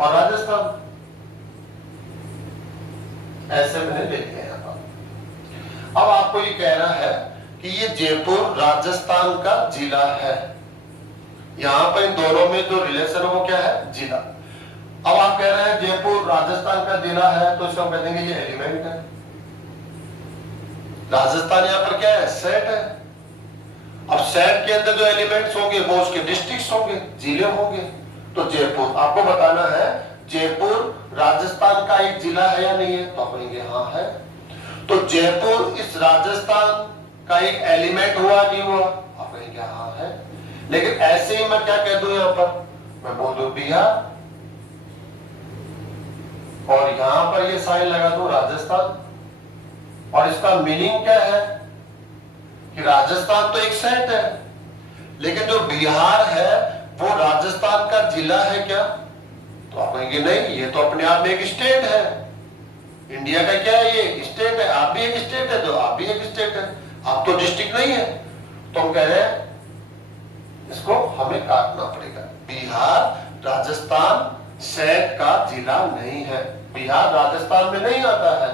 और राजस्थान, ऐसे मैंने ले लिया यहाँ पर। अब आपको ये कह रहा है कि ये जयपुर राजस्थान का जिला है, यहां पर इन दोनों में जो रिलेशन है वो क्या है, जिला। अब आप कह रहे हैं जयपुर राजस्थान का जिला है, तो इसको हम कह देंगे ये एलिमेंट है। राजस्थान यहाँ पर क्या है, सेट है। अब सेट के अंदर जो एलिमेंट्स होंगे वो उसके डिस्ट्रिक्ट्स होंगे, जिले होंगे। तो जयपुर, आपको बताना है जयपुर राजस्थान का एक जिला है या नहीं है, तो आप कहेंगे हाँ है। तो जयपुर इस राजस्थान का एक एलिमेंट हुआ नहीं हुआ, आप कहेंगे हाँ है। लेकिन ऐसे ही मैं क्या कह दूं, यहां पर मैं बोल दूं बिहार, और यहां पर ये साइन लगा दूं राजस्थान, और इसका मीनिंग क्या है कि राजस्थान तो एक सेट है, लेकिन जो बिहार है वो राजस्थान का जिला है क्या, तो आप कहेंगे नहीं, ये तो अपने आप में एक स्टेट है। इंडिया का क्या है, ये स्टेट है, आप भी एक स्टेट है, तो आप भी एक स्टेट है, आप तो डिस्ट्रिक्ट नहीं है। तो हम कह रहे हैं इसको हमें काटना पड़ेगा, बिहार राजस्थान सेट का जिला नहीं है, बिहार राजस्थान में नहीं आता है,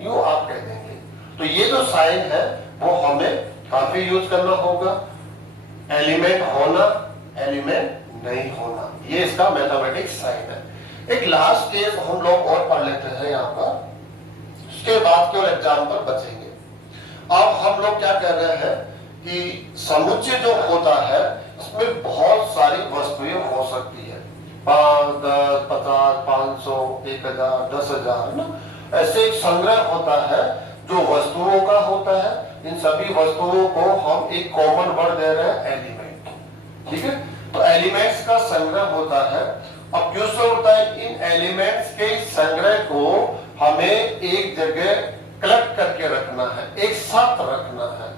यूं आप कह देंगे। तो ये जो साइन है वो हमें काफी यूज करना होगा, एलिमेंट होना, एलिमेंट नहीं होना, ये इसका मैथमेटिक्स साइन है। एक लास्ट केस हम लोग और पढ़ लेते हैं यहाँ पर, उसके बाद केवल एग्जाम्पल बचेंगे। अब हम लोग क्या कर रहे हैं कि समुच्चय जो होता है इसमें बहुत सारी वस्तुएं हो सकती है, 5, 10, 50, 500, 1000, 10,000 ना, ऐसे एक संग्रह होता है जो वस्तुओं का होता है। इन सभी वस्तुओं को हम एक कॉमन वर्ड दे रहे हैं, एलिमेंट, ठीक है। तो एलिमेंट्स का संग्रह होता है। अब क्यों से होता है, इन एलिमेंट्स के संग्रह को हमें एक जगह कलेक्ट करके रखना है, एक साथ रखना है।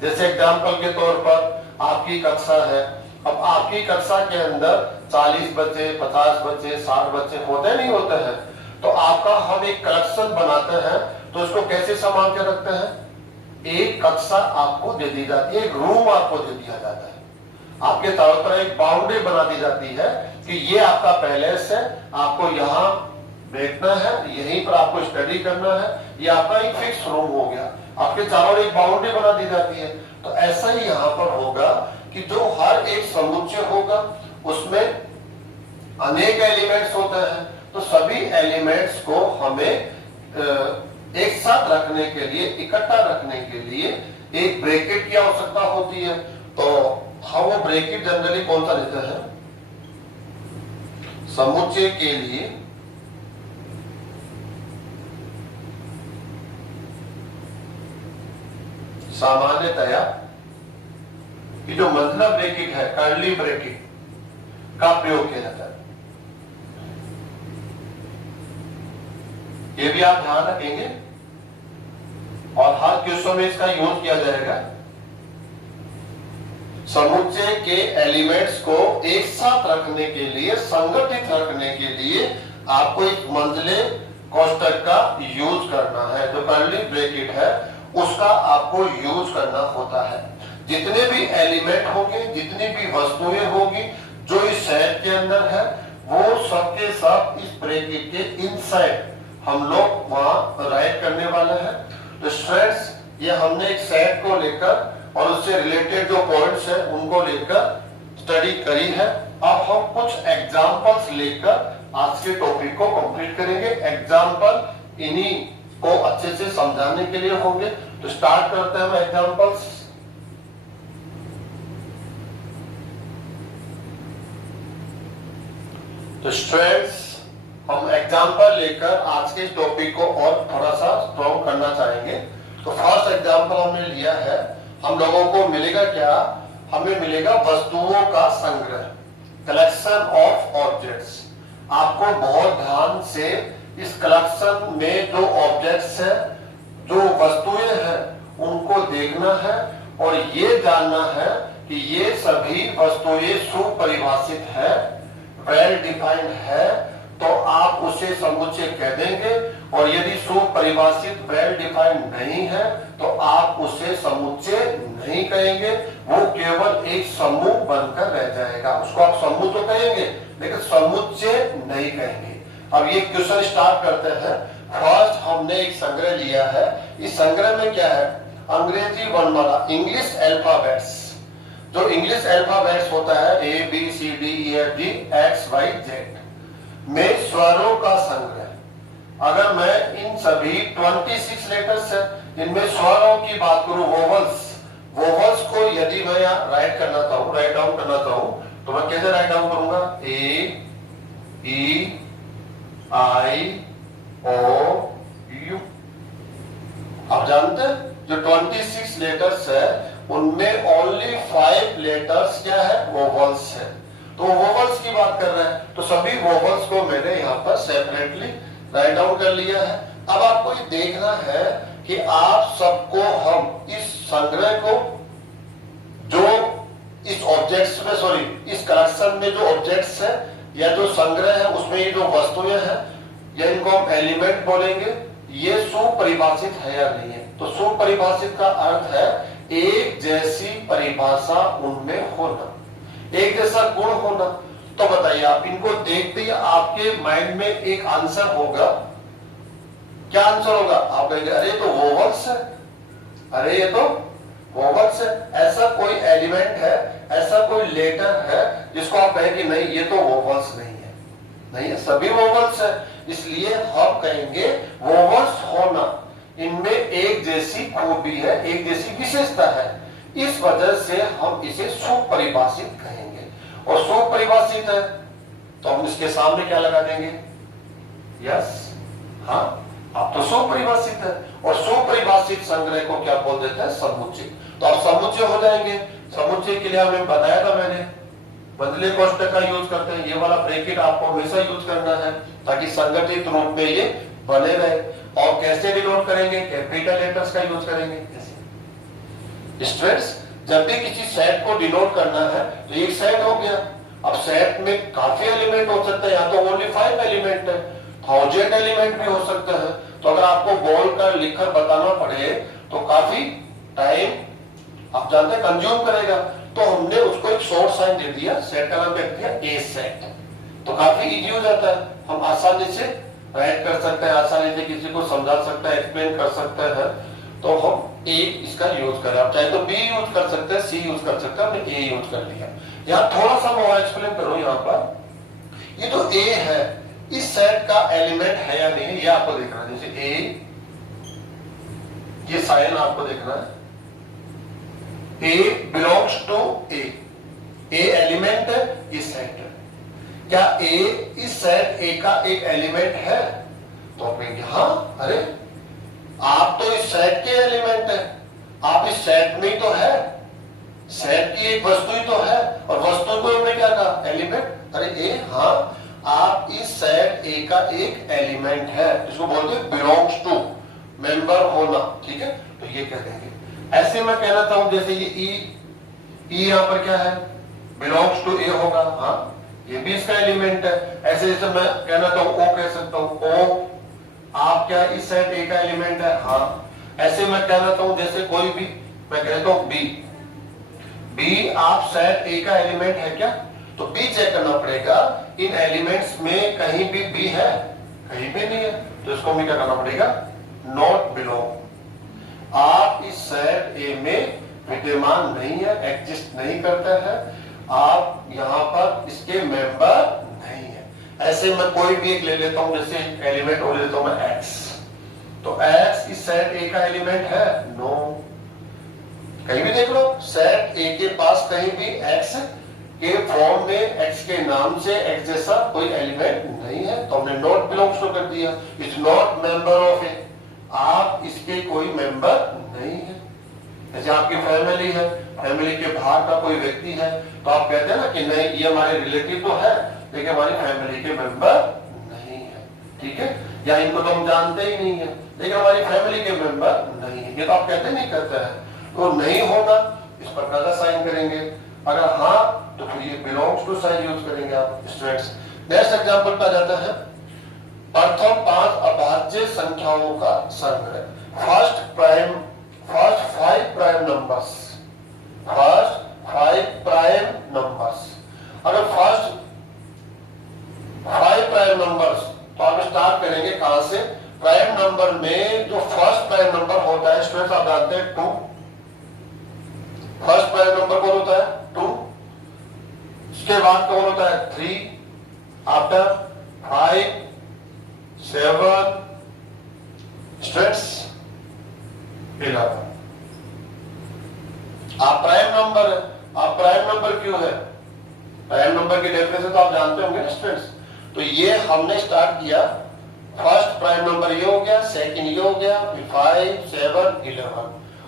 जैसे एग्जाम्पल के तौर पर आपकी कक्षा है, अब आपकी कक्षा के अंदर 40 बच्चे, 50 बच्चे, 60 बच्चे होते नहीं होते हैं, तो आपका हम एक कलेक्शन बनाते हैं, तो इसको कैसे संभाल के रखते हैं, एक कक्षा आपको दे दी जाती है, एक रूम आपको दे दिया जाता है, आपके चारों तरफ एक बाउंड्री बना दी जाती है कि ये आपका पैलेस है, आपको यहाँ बैठना है, यहीं पर आपको स्टडी करना है, ये आपका एक फिक्स रूम हो गया, आपके चारों एक बाउंड्री बना दी जाती है। तो ऐसा ही यहाँ पर होगा कि जो हर एक समुच्चय होगा उसमें अनेक एलिमेंट्स होते हैं, तो सभी एलिमेंट्स को हमें एक साथ रखने के लिए, इकट्ठा रखने के लिए एक ब्रैकेट की आवश्यकता होती है। तो हम वो ब्रैकेट जनरली कौन सा लेते हैं, समुच्चय के लिए सामान्यतया ये जो मंजिला ब्रैकेट है, कर्ली ब्रैकेट का प्रयोग किया जाता है। ये भी आप ध्यान रखेंगे और हर क्वेश्चन में इसका यूज किया जाएगा। समुच्चय के एलिमेंट्स को एक साथ रखने के लिए, संगठित रखने के लिए आपको एक मंजिले कोष्ठक का यूज करना है। जो कर्ली ब्रैकेट है उसका आपको यूज करना होता है। जितने भी एलिमेंट होंगे, जितनी भी वस्तुएं होगी जो इस सेट के अंदर है, वो सबके सब इस ब्रैकेट के इनसाइड हम लोग वहां राइट करने वाले हैं। तो स्टूडेंट्स, ये हमने एक सेट को लेकर और उससे रिलेटेड जो पॉइंट्स है उनको लेकर स्टडी करी है। अब हम कुछ एग्जांपल्स लेकर आज के टॉपिक को कंप्लीट करेंगे। एग्जांपल इन्हीं को अच्छे से समझाने के लिए होंगे। तो स्टार्ट करते हैं हम एग्जांपल्स। तो स्टूडेंट्स, हम एग्जांपल लेकर आज के टॉपिक को और थोड़ा सा स्ट्रॉन्ग करना चाहेंगे। तो फर्स्ट एग्जांपल हमने लिया है। हम लोगों को मिलेगा क्या? हमें मिलेगा वस्तुओं का संग्रह, कलेक्शन ऑफ ऑब्जेक्ट्स। आपको बहुत ध्यान से इस कलेक्शन में जो ऑब्जेक्ट्स है, जो वस्तुएं हैं, उनको देखना है और ये जानना है कि ये सभी वस्तुएं सुपरिभाषित है, वेल डिफाइंड है, तो आप उसे समुच्चय कह देंगे। और यदि सुपरिभाषित, वेल डिफाइंड नहीं है तो आप उसे समुच्चय नहीं कहेंगे, वो केवल एक समूह बनकर रह जाएगा। उसको आप समूह तो कहेंगे लेकिन समुच्चय नहीं कहेंगे। अब ये क्वेश्चन स्टार्ट करते हैं। फर्स्ट हमने एक संग्रह लिया है। इस संग्रह में क्या है? अंग्रेजी वर्णमाला, इंग्लिश अल्फाबेट्स। जो इंग्लिश अल्फाबेट्स होता है A B C D E F G X Y Z में स्वरों का संग्रह। अगर मैं इन सभी 26 लेटर्स है, इनमें स्वरों की बात करूं, वोवल्स को यदि मैं यहाँ राइट डाउन करना चाहूं तो मैं कैसे राइट डाउन करूंगा? A E I O U। आप जानते हैं जो 26 लेटर्स है उनमें ओनली 5 लेटर्स क्या है? वोवल्स है। तो वोवल्स की बात कर रहे हैं, तो सभी वोवल्स को मैंने यहाँ पर सेपरेटली राइट डाउन कर लिया है। अब आपको ये देखना है कि आप सबको हम इस संग्रह को, जो इस ऑब्जेक्ट्स में, इस कलेक्शन में जो ऑब्जेक्ट्स है या जो संग्रह है उसमें ये जो वस्तुएं हैं या इनको हम एलिमेंट बोलेंगे, ये सुपरिभाषित है या नहीं है। तो सुपरिभाषित का अर्थ है एक जैसी परिभाषा उनमें होना, एक जैसा गुण होना। तो बताइए, आप इनको देखते ही आपके माइंड में एक आंसर होगा। क्या आंसर होगा? आप कहेंगे अरे तो वोवल्स है, अरे ये तो वोवल्स है। ऐसा कोई एलिमेंट है, ऐसा कोई लेटर है जिसको आप कहेंगे नहीं ये तो वोवल्स नहीं है। नहीं है, सभी वोवल्स है। इसलिए हम कहेंगे वोवल्स होना, इनमें एक जैसी खूबी है, एक जैसी विशेषता है। इस वजह से हम इसे सुपरिभाषित कहेंगे। और सुपरिभाषित है तो हम इसके सामने क्या लगा देंगे? यस, हाँ, आप तो सुपरिभाषित है। और सुपरिभाषित संग्रह को क्या बोल देते हैं? समुच्चय। तो आप समुच्चय हो जाएंगे। समुच्चय के लिए हमें बताया था मैंने, बदले कोष्ठक का यूज करते हैं। ये वाला ब्रैकेट आपको हमेशा यूज करना है ताकि संगठित रूप में ये बने रहे। और कैसे डिनोट करेंगे? कैपिटल लेटर्स का यूज करेंगे। स्टूडेंट्स, जब भी किसी सेट को डिनोट करना है तो एक सेट हो गया। अब सेट में काफी एलिमेंट हो सकते हैं, या तो ओनली 5 एलिमेंट है, 1000 एलिमेंट भी हो सकता है। तो अगर आपको बोल कर लिखकर बताना पड़े तो काफी टाइम आप जानते हैं कंज्यूम करेगा। तो हमने उसको एक शॉर्ट साइन दे दिया, सेट का नाम रख दिया ए सेट। तो काफी इजी हो जाता है, हम आसानी से राइट कर सकते हैं, आसानी से किसी को समझा सकते हैं, एक्सप्लेन कर सकते हैं। तो हम ए इसका यूज करें। आप चाहे तो बी यूज कर सकते हैं, सी यूज कर सकते हैं, हमने ए यूज कर लिया। यहाँ थोड़ा सा मैं एक्सप्लेन करूं। यहाँ पर ये तो ए है, इस सेट का एलिमेंट है या नहीं ये आपको देखना है। जैसे ए, ये साइन आपको देखना है। ए बिलोंग्स टू ए एलिमेंट है, इस सेट है। क्या ए इस सेट ए का एक एलिमेंट है? तो आप कहेंगे हाँ, अरे आप तो इस सेट के एलिमेंट है, आप इस सेट में ही तो है, सेट की एक वस्तु ही तो है, और वस्तु को हमने क्या कहा, एलिमेंट। अरे ए, हाँ, आप इस सेट ए का एक एलिमेंट है, इसको बोलते हैं बिलोंग्स टू, मेंबर होना, ठीक है। तो ये कह देंगे। ऐसे मैं कहना चाहूं जैसे ये ई यहां पर क्या है, बिलोंग्स टू ए होगा, हाँ, ये भी इसका एलिमेंट है। ऐसे जैसे मैं कहना चाहूं ओ कह सकता हूं, ओ आप क्या इस सेट ए का एलिमेंट है, हाँ। ऐसे मैं कहना चाहूं जैसे कोई भी, मैं कहता हूं बी आप सेट ए का एलिमेंट है क्या, तो बी चेक करना पड़ेगा इन एलिमेंट्स में कहीं भी बी है, कहीं भी नहीं है, तो इसको हमें क्या करना पड़ेगा, नॉट बिलोंग। आप इस सेट ए में विद्यमान नहीं है, एग्जिस्ट नहीं करता है, आप यहां पर इसके मेंबर नहीं है। ऐसे मैं कोई भी एक ले लेता हूं, जैसे एलिमेंट और ले लेता हूं मैं एक्स, तो एक्स इस सेट ए का एलिमेंट है, नो। कहीं भी देख लो, सेट ए के पास कहीं भी एक्स के फॉर्म में, एक्स के नाम से एक्स जैसा कोई एलिमेंट नहीं है, तो हमने नॉट बिलोंग्स टू कर दिया, इट्स नॉट मेंबर ऑफ ए, आप इसके कोई मेंबर नहीं है। जैसे आपकी फैमिली है, फैमिली के बाहर का कोई व्यक्ति है, तो आप कहते हैं ना कि नहीं ये हमारे रिलेटिव तो है लेकिन हमारी फैमिली के मेंबर नहीं है, ठीक है, या इनको तो हम जानते ही नहीं है लेकिन हमारी फैमिली के मेंबर नहीं है, ये तो आप कहते नहीं कहते हैं। तो नहीं होगा, इस पर का साइन करेंगे, अगर हाँ तो फिर ये बिलोंग्स टू साइन यूज करेंगे आप स्टूडेंट्स। नेक्स्ट एग्जांपल पे जाता है, प्रथम 5 अभाज्य संख्याओं का संग्रह, फर्स्ट 5 प्राइम नंबर्स। अगर फर्स्ट 5 प्राइम नंबर्स, तो आप स्टार्ट करेंगे कहां से, प्राइम नंबर में जो फर्स्ट प्राइम नंबर होता है स्टूडेंट्स आप जानते हैं 2, फर्स्ट प्राइम नंबर कौन होता है 2, इसके बाद कौन होता है 3, आफ्टर 5 7 स्टूडेंट्स 11। आप प्राइम नंबर है, आप प्राइम नंबर क्यों है, प्राइम नंबर की डेफिनेशन तो आप जानते होंगे ना स्टूडेंट्स। तो ये हमने स्टार्ट किया, फर्स्ट प्राइम नंबर ये हो गया, सेकंड ये हो गया, फिर 5 7 11,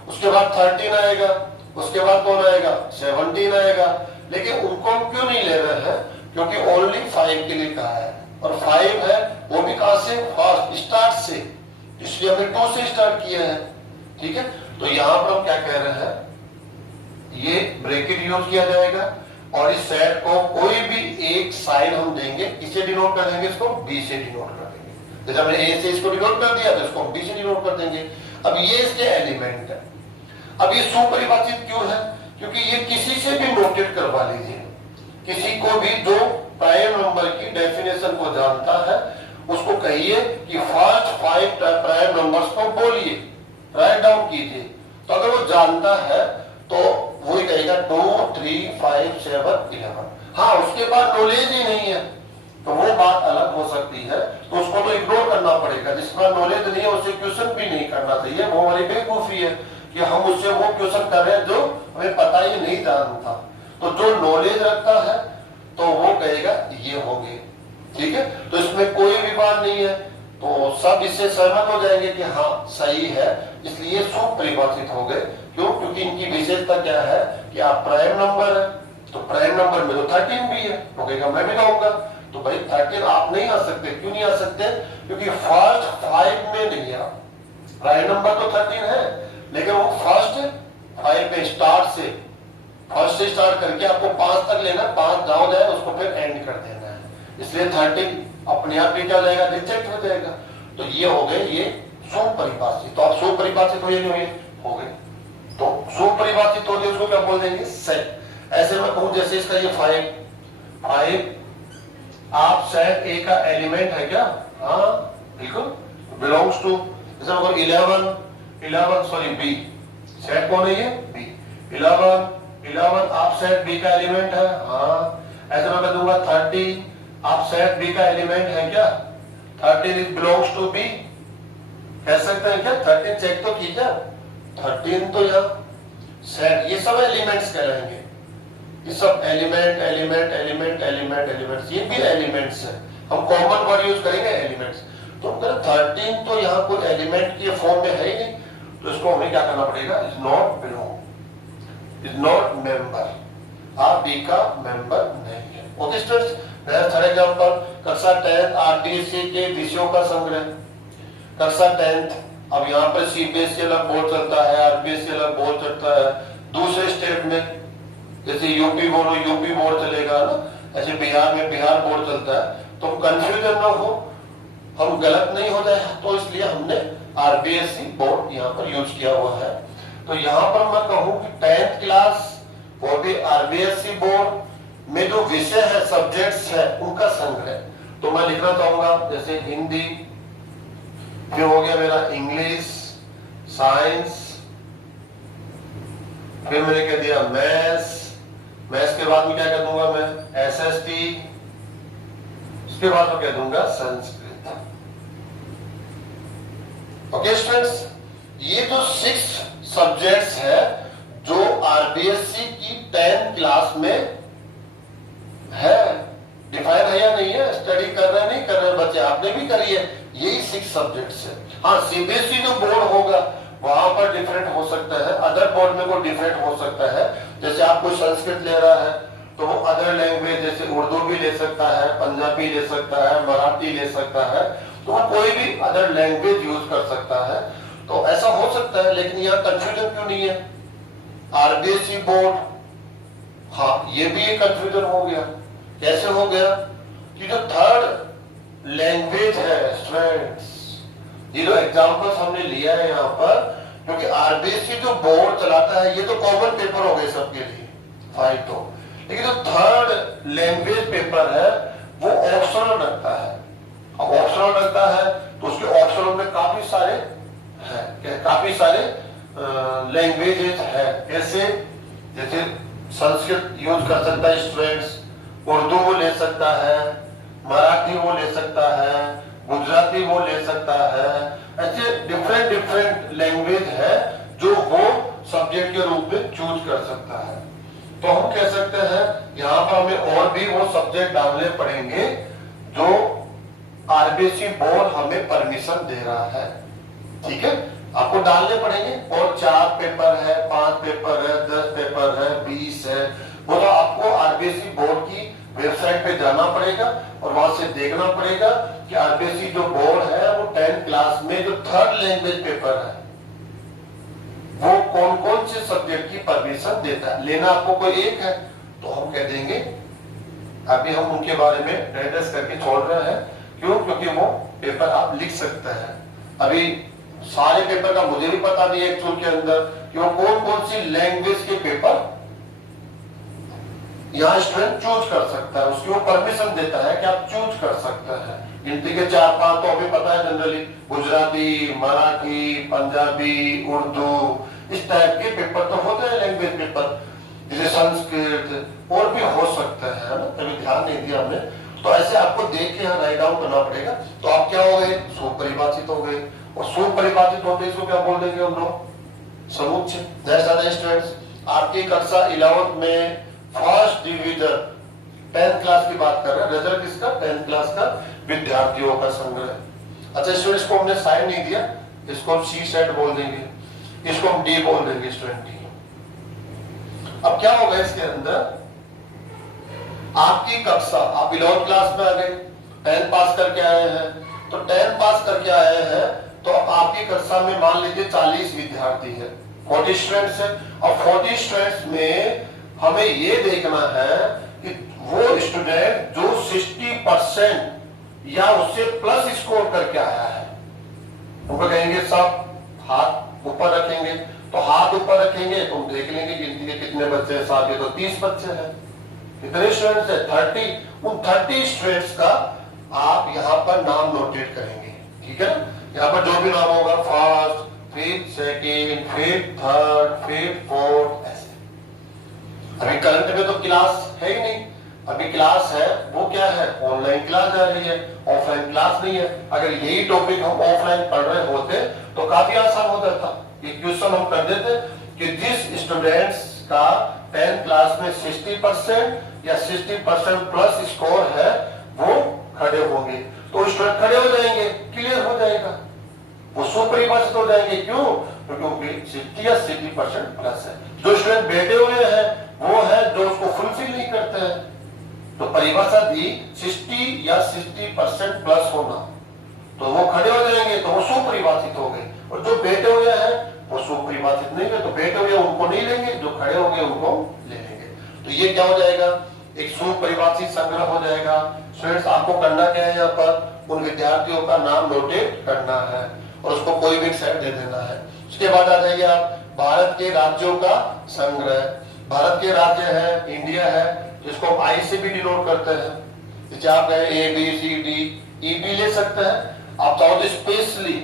उसके बाद 13 आएगा, उसके बाद कौन आएगा 17 आएगा। लेकिन उनको हम क्यों नहीं ले रहे हैं, क्योंकि ओनली 5 के लिए कहा है, और 5 है वो भी कहां से, फर्स्ट स्टार्ट से, इसलिए हमने 2 से स्टार्ट किया है, ठीक है। तो यहां पर हम क्या कह रहे हैं, ये ब्रैकेट यूज किया जाएगा और इस सेट को कोई भी एक साइन हम देंगे, किसे डिनोट कर देंगे, इसको बी से डिनोट कर देंगे। जैसे हमने ए से इसको डिनोट कर दिया तो इसको बी से डिनोट कर देंगे। अब ये इसके एलिमेंट है। अब ये सुपरिभाषित क्यों है, क्योंकि ये किसी से भी नोटेट करवा लीजिए, किसी को भी जो प्राइम नंबर की डेफिनेशन को जानता है उसको कहिए कि फर्स्ट 5 प्राइम नंबर्स को बोलिए, राइट डाउन कीजिए, तो अगर वो जानता है तो वही कहेगा 2 3 5 7 11। हाँ, उसके बाद नॉलेज ही नहीं है तो वो बात अलग हो सकती है, तो उसको तो इग्नोर करना पड़ेगा। जिसका नॉलेज नहीं है उससे क्वेश्चन भी नहीं करना चाहिए, वो हमारी बेवकूफी है कि हम उससे वो क्वेश्चन कर रहे हैं जो हमें पता ही नहीं जानता। तो जो नॉलेज रखता है तो वो कहेगा ये होंगे, ठीक है। तो इसमें कोई विवाद नहीं है, तो सब इससे सहमत हो जाएंगे कि हाँ सही है, इसलिए सुपरिभाषित हो गए। क्यों, क्योंकि इनकी विशेषता क्या है कि आप प्राइम नंबर है, तो प्राइम नंबर में तो 13 भी है, तो कहेगा मैं भी लाऊंगा, तो भाई 13 आप नहीं आ सकते। क्यों नहीं आ सकते, क्योंकि फर्स्ट 5 में नहीं है, प्राइम नंबर तो 13 है लेकिन वो फर्स्ट 5 में स्टार्ट से, फर्स्ट से स्टार्ट करके आपको 5 तक लेना, 5 जाओ जाए उसको फिर एंड कर देना है, इसलिए 13 अपने आप ही क्या जाएगा, रिजेक्ट हो जाएगा। तो ये हो गए ये सुपरिभाषित। तो आप सुपरिभाषित हो गए, तो सुपरिभाषित हो गए उसको क्या बोल देंगे, सेट। ऐसे में कहूं जैसे इसका ये 5 आप सेट ए का एलिमेंट है क्या, हाँ बिल्कुल, बिलोंग्स टू। जैसे अगर 11 सॉरी बी, सेट कौन है ये बी, 11 आप सेट बी का एलिमेंट है, हाँ। ऐसे मैं दूंगा 30 आप सेट बी का एलिमेंट है क्या, 13 इज बिलोंग्स टू बी, कह सकते हैं क्या। 13 चेक तो कीजिए, 13 तो यहाँ सेट, ये सब एलिमेंट्स कहलाएंगे, ये सब element element element element elements, ये भी एलिमेंट्स है। हम कॉमन वर्ड यूज करेंगे एलिमेंट्स। तो 13 तो यहाँ कोई एलिमेंट के फॉर्म में है ही नहीं, तो इसको हमें क्या करना पड़ेगा, is not belong, is not member, आप बी का मेंबर नहीं है। ओके स्टूडेंट्स, थर्ड एग्जांपल, कक्षा 10 आरटीसी के विषयों का संग्रह। कक्षा 10, अब यहाँ पर सीबीएसई अलग बोर्ड चलता है, आरबीएसई अलग बोर्ड चलता है। दूसरे स्टेट में जैसे यूपी बोलो यूपी बोर्ड चलेगा ना, ऐसे बिहार में बिहार बोर्ड चलता है, तो कंफ्यूजन ना हो, हम गलत नहीं हो जाए, तो इसलिए हमने आरबीएसई बोर्ड यहाँ पर यूज किया हुआ है। तो यहाँ पर मैं कहूँ कि 10th क्लास वो भी आरबीएसई बोर्ड में जो विषय है, सब्जेक्ट्स है, उनका संग्रह। तो मैं लिखना चाहूंगा जैसे हिंदी, फिर हो गया मेरा इंग्लिश, साइंस, फिर मैंने कह दिया मैथ्स, मैथ्स के बाद में क्या कह दूंगा मैं, एसएसटी, उसके बाद में कह दूंगा संस्कृत। ओके स्टूडेंट्स, ये जो 6 सब्जेक्ट्स है जो आरबीएसई की 10th क्लास में है, डिफाइन है या नहीं है, स्टडी कर रहे नहीं कर रहे बच्चे, आपने भी करी है, यही 6 सब्जेक्ट्स है। हाँ, सीबीएसई जो बोर्ड होगा वहां पर डिफरेंट हो सकता है, अदर बोर्ड में कोई डिफरेंट हो सकता है। जैसे आप कोई संस्कृत ले रहा है तो वो अदर लैंग्वेज जैसे उर्दू भी ले सकता है, पंजाबी ले सकता है, मराठी ले सकता है, तो वो कोई भी अदर लैंग्वेज यूज कर सकता है। तो ऐसा हो सकता है, लेकिन यहाँ कंफ्यूजन क्यों नहीं है, आरबीएसई बोर्ड, हाँ ये भी एक कंफ्यूजन हो गया। कैसे हो गया कि जो थर्ड लैंग्वेज है स्टूडेंट्स, ये जो एग्जांपल्स हमने लिया है यहाँ पर, क्योंकि आरबीएसई जो बोर्ड चलाता है, ये तो कॉमन पेपर हो गए सबके लिए 5 तो, लेकिन जो थर्ड लैंग्वेज पेपर है वो ऑप्शनल रखता है। अब ऑप्शनल रखता है तो उसके ऑप्शनल में काफी सारे है, काफी सारे लैंग्वेजेस है। कैसे, जैसे संस्कृत यूज कर सकता है स्टूडेंट्स, उर्दू वो ले सकता है, मराठी वो ले सकता है, गुजराती वो ले सकता है, ऐसे डिफरेंट लैंग्वेज है जो वो सब्जेक्ट के रूप में चूज कर सकता है। तो हम कह सकते हैं यहाँ पर हमें और भी वो सब्जेक्ट डालने पड़ेंगे जो आरबीएसई बोर्ड हमें परमिशन दे रहा है। ठीक है, आपको डालने पड़ेंगे, और 4 पेपर है, 5 पेपर है, 10 पेपर है, 20 है, वो तो आपको आरबीएसई बोर्ड की वेबसाइट पे जाना पड़ेगा और वहां से देखना पड़ेगा कि आरबीएसई जो बोर्ड है वो 10th क्लास में जो थर्ड लैंग्वेज पेपर है वो कौन कौन से सब्जेक्ट की परमिशन देता है। लेना आपको कोई एक है तो हम कह देंगे, अभी हम उनके बारे में डिस्कस करके छोड़ रहे हैं, क्यों, क्योंकि वो पेपर आप लिख सकते हैं। अभी सारे पेपर का मुझे भी पता नहीं है एक्चुअल के अंदर कि वो कौन कौन सी लैंग्वेज के पेपर यहाँ स्टूडेंट चूज कर सकता है, उसकी वो परमिशन देता है कि आप चूज कर सकते हैं। गिनती के 4-5 तो हमें पता है जनरली, गुजराती, मराठी, पंजाबी, उर्दू, इस टाइप के पेपर तो होते हैं लैंग्वेज पेपर, जैसे संस्कृत और भी हो सकते हैं ना, कभी ध्यान नहीं दिया हमने। तो ऐसे आपको देख के यहाँ राइट डाउन करना पड़ेगा। तो आप क्या हो गए, सुपरिभाषित हो गए, और सुपरिभाषित होते इसको क्या बोल देंगे हम लोग, समुच्चय। नेक्स्ट स्टूडेंट्स, आपकी कक्षा 11th में फर्स्ट डिवीजन 10th क्लास की बात कर रहे हैं, रिजल्ट किसका, 10th क्लास का, विद्यार्थियों का संग्रह। अच्छा स्टूडेंट्स को हमने साइन नहीं दिया, इसको हम सी सेट बोल देंगे, इसको हम डी बोल देंगे स्टूडेंट डी। अब क्या होगा इसके अंदर, आपकी कक्षा, आप 11th क्लास में आ गए, 10th पास करके आए हैं, तो 10th पास करके आए हैं तो आपकी कक्षा में मान लीजिए 40 विद्यार्थी है, 40 स्टूडेंट्स है, और 40 स्टूडेंट्स में हमें ये देखना है कि वो स्टूडेंट जो 60% या उससे प्लस स्कोर करके आया है, उनको कहेंगे सब हाथ ऊपर रखेंगे, तो हाथ ऊपर रखेंगे तो हम देख लेंगे गिनती के कितने बच्चे हैं, साथ ये तो 30 बच्चे हैं, कितने स्टूडेंट्स है 30, उन 30 स्टूडेंट्स का आप यहाँ पर नाम नोटेट करेंगे। ठीक है, यहाँ पर जो भी नाम होगा, first, fifth, second, fifth, third, fifth, fourth, ऐसे। अभी करंट में तो क्लास है ही नहीं, अभी क्लास है वो क्या है, ऑनलाइन क्लास जा रही है, ऑफलाइन क्लास नहीं है। अगर यही टॉपिक हम ऑफलाइन पढ़ रहे होते तो काफी आसान हो जाता। ये क्वेश्चन हम कर देते कि जिस स्टूडेंट्स का 10th क्लास में 60% या 60% प्लस स्कोर है वो खड़े होंगे, तो स्टूडेंट खड़े हो जाएंगे, क्लियर हो जाएगा, वो सुपरिभाषित हो जाएंगे। क्यों, क्योंकि उनकी 60 या 60% प्लस है। जो स्टूडेंट बैठे हुए हैं वो है जो उसको फुलफिल नहीं करते हैं। तो परिभाषा दी 60 या 60% प्लस होना, तो वो खड़े हो जाएंगे तो वो सुपरिभाषित हो गए। और जो बैठे हुए हैं वो सुपरिभाषित नहीं है, तो बैठे हुए उनको नहीं लेंगे, जो खड़े हो गए उनको ले लेंगे। तो ये क्या हो जाएगा, एक सुपरिभाषित संग्रह हो जाएगा। स्टूडेंट्स आपको करना क्या है, यहाँ पर उन विद्यार्थियों का नाम नोटेट करना है और उसको कोई भी सेट दे देना है। उसके बाद आ जाइए आप भारत के राज्यों का संग्रह। भारत के राज्य है, इंडिया है, जिसको हम आई से भी डिनोट करते हैं। जैसे आप कहें ए बी सी डी ई भी ले सकते हैं। आप चाहो तो स्पेशली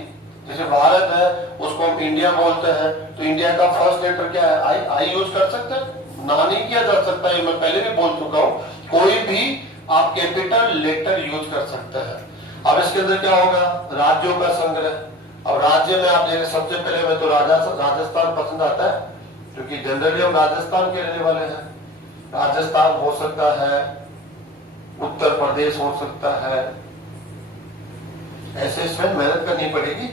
जैसे भारत है उसको हम इंडिया बोलते हैं, तो इंडिया का फर्स्ट लेटर क्या है, आई। आई यूज कर सकते हैं, ना नहीं किया जा सकता है, मैं पहले भी बोल चुका हूं। कोई भी आप कैपिटल लेटर यूज कर सकते हैं। अब इसके अंदर क्या होगा, राज्यों का संग्रह। अब राज्य में आप जैसे सबसे पहले में तो राजस्थान पसंद आता है, क्योंकि जनरली हम राजस्थान के रहने वाले हैं। राजस्थान हो सकता है, उत्तर प्रदेश हो सकता है, ऐसे इसमें मेहनत करनी पड़ेगी।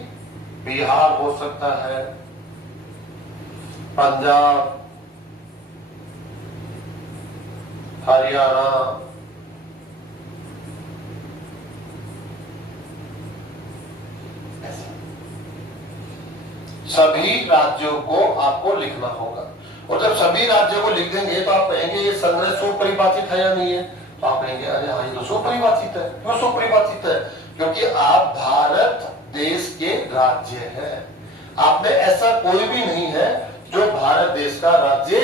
बिहार हो सकता है, पंजाब, हरियाणा, सभी राज्यों को आपको लिखना होगा। और जब सभी राज्यों को लिख देंगे तो आप कहेंगे ये संग्रह सुपरिभाषित है या नहीं है, तो आप कहेंगे अरे हाँ ये तो सुपरिभाषित है। क्यों सुपरिभाषित है, क्योंकि आप भारत देश के राज्य हैं। आप में ऐसा कोई भी नहीं है जो भारत देश का राज्य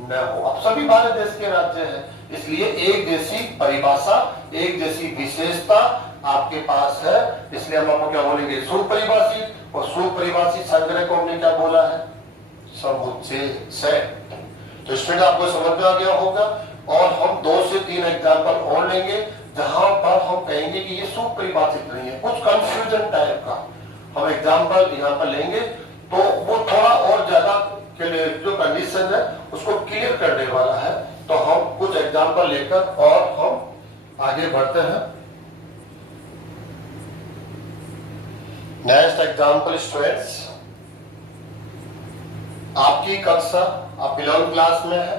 न हो, आप सभी भारत देश के राज्य हैं। इसलिए एक जैसी परिभाषा, एक जैसी विशेषता आपके पास है। इसलिए हम आपको क्या बोलेंगे, सुपरिभाषित। और सुपरिभाषित संग्रह को हमने क्या बोला है, समुच्चय सेट। तो स्टूडेंट आपको समझ में आ गया होगा। और हम 2 से 3 एग्जाम्पल और लेंगे जहां पर हम कहेंगे कि ये सुपरिभाषित नहीं है, कुछ कंफ्यूजन टाइप का हम एग्जाम्पल यहाँ पर लेंगे, तो वो थोड़ा और ज्यादा जो कंडीशन है उसको क्लियर करने वाला है। तो हम कुछ एग्जाम्पल लेकर और हम आगे बढ़ते हैं। नेक्स्ट एग्जाम्पल स्टूडेंट्स, आपकी कक्षा, आप 11th क्लास में है,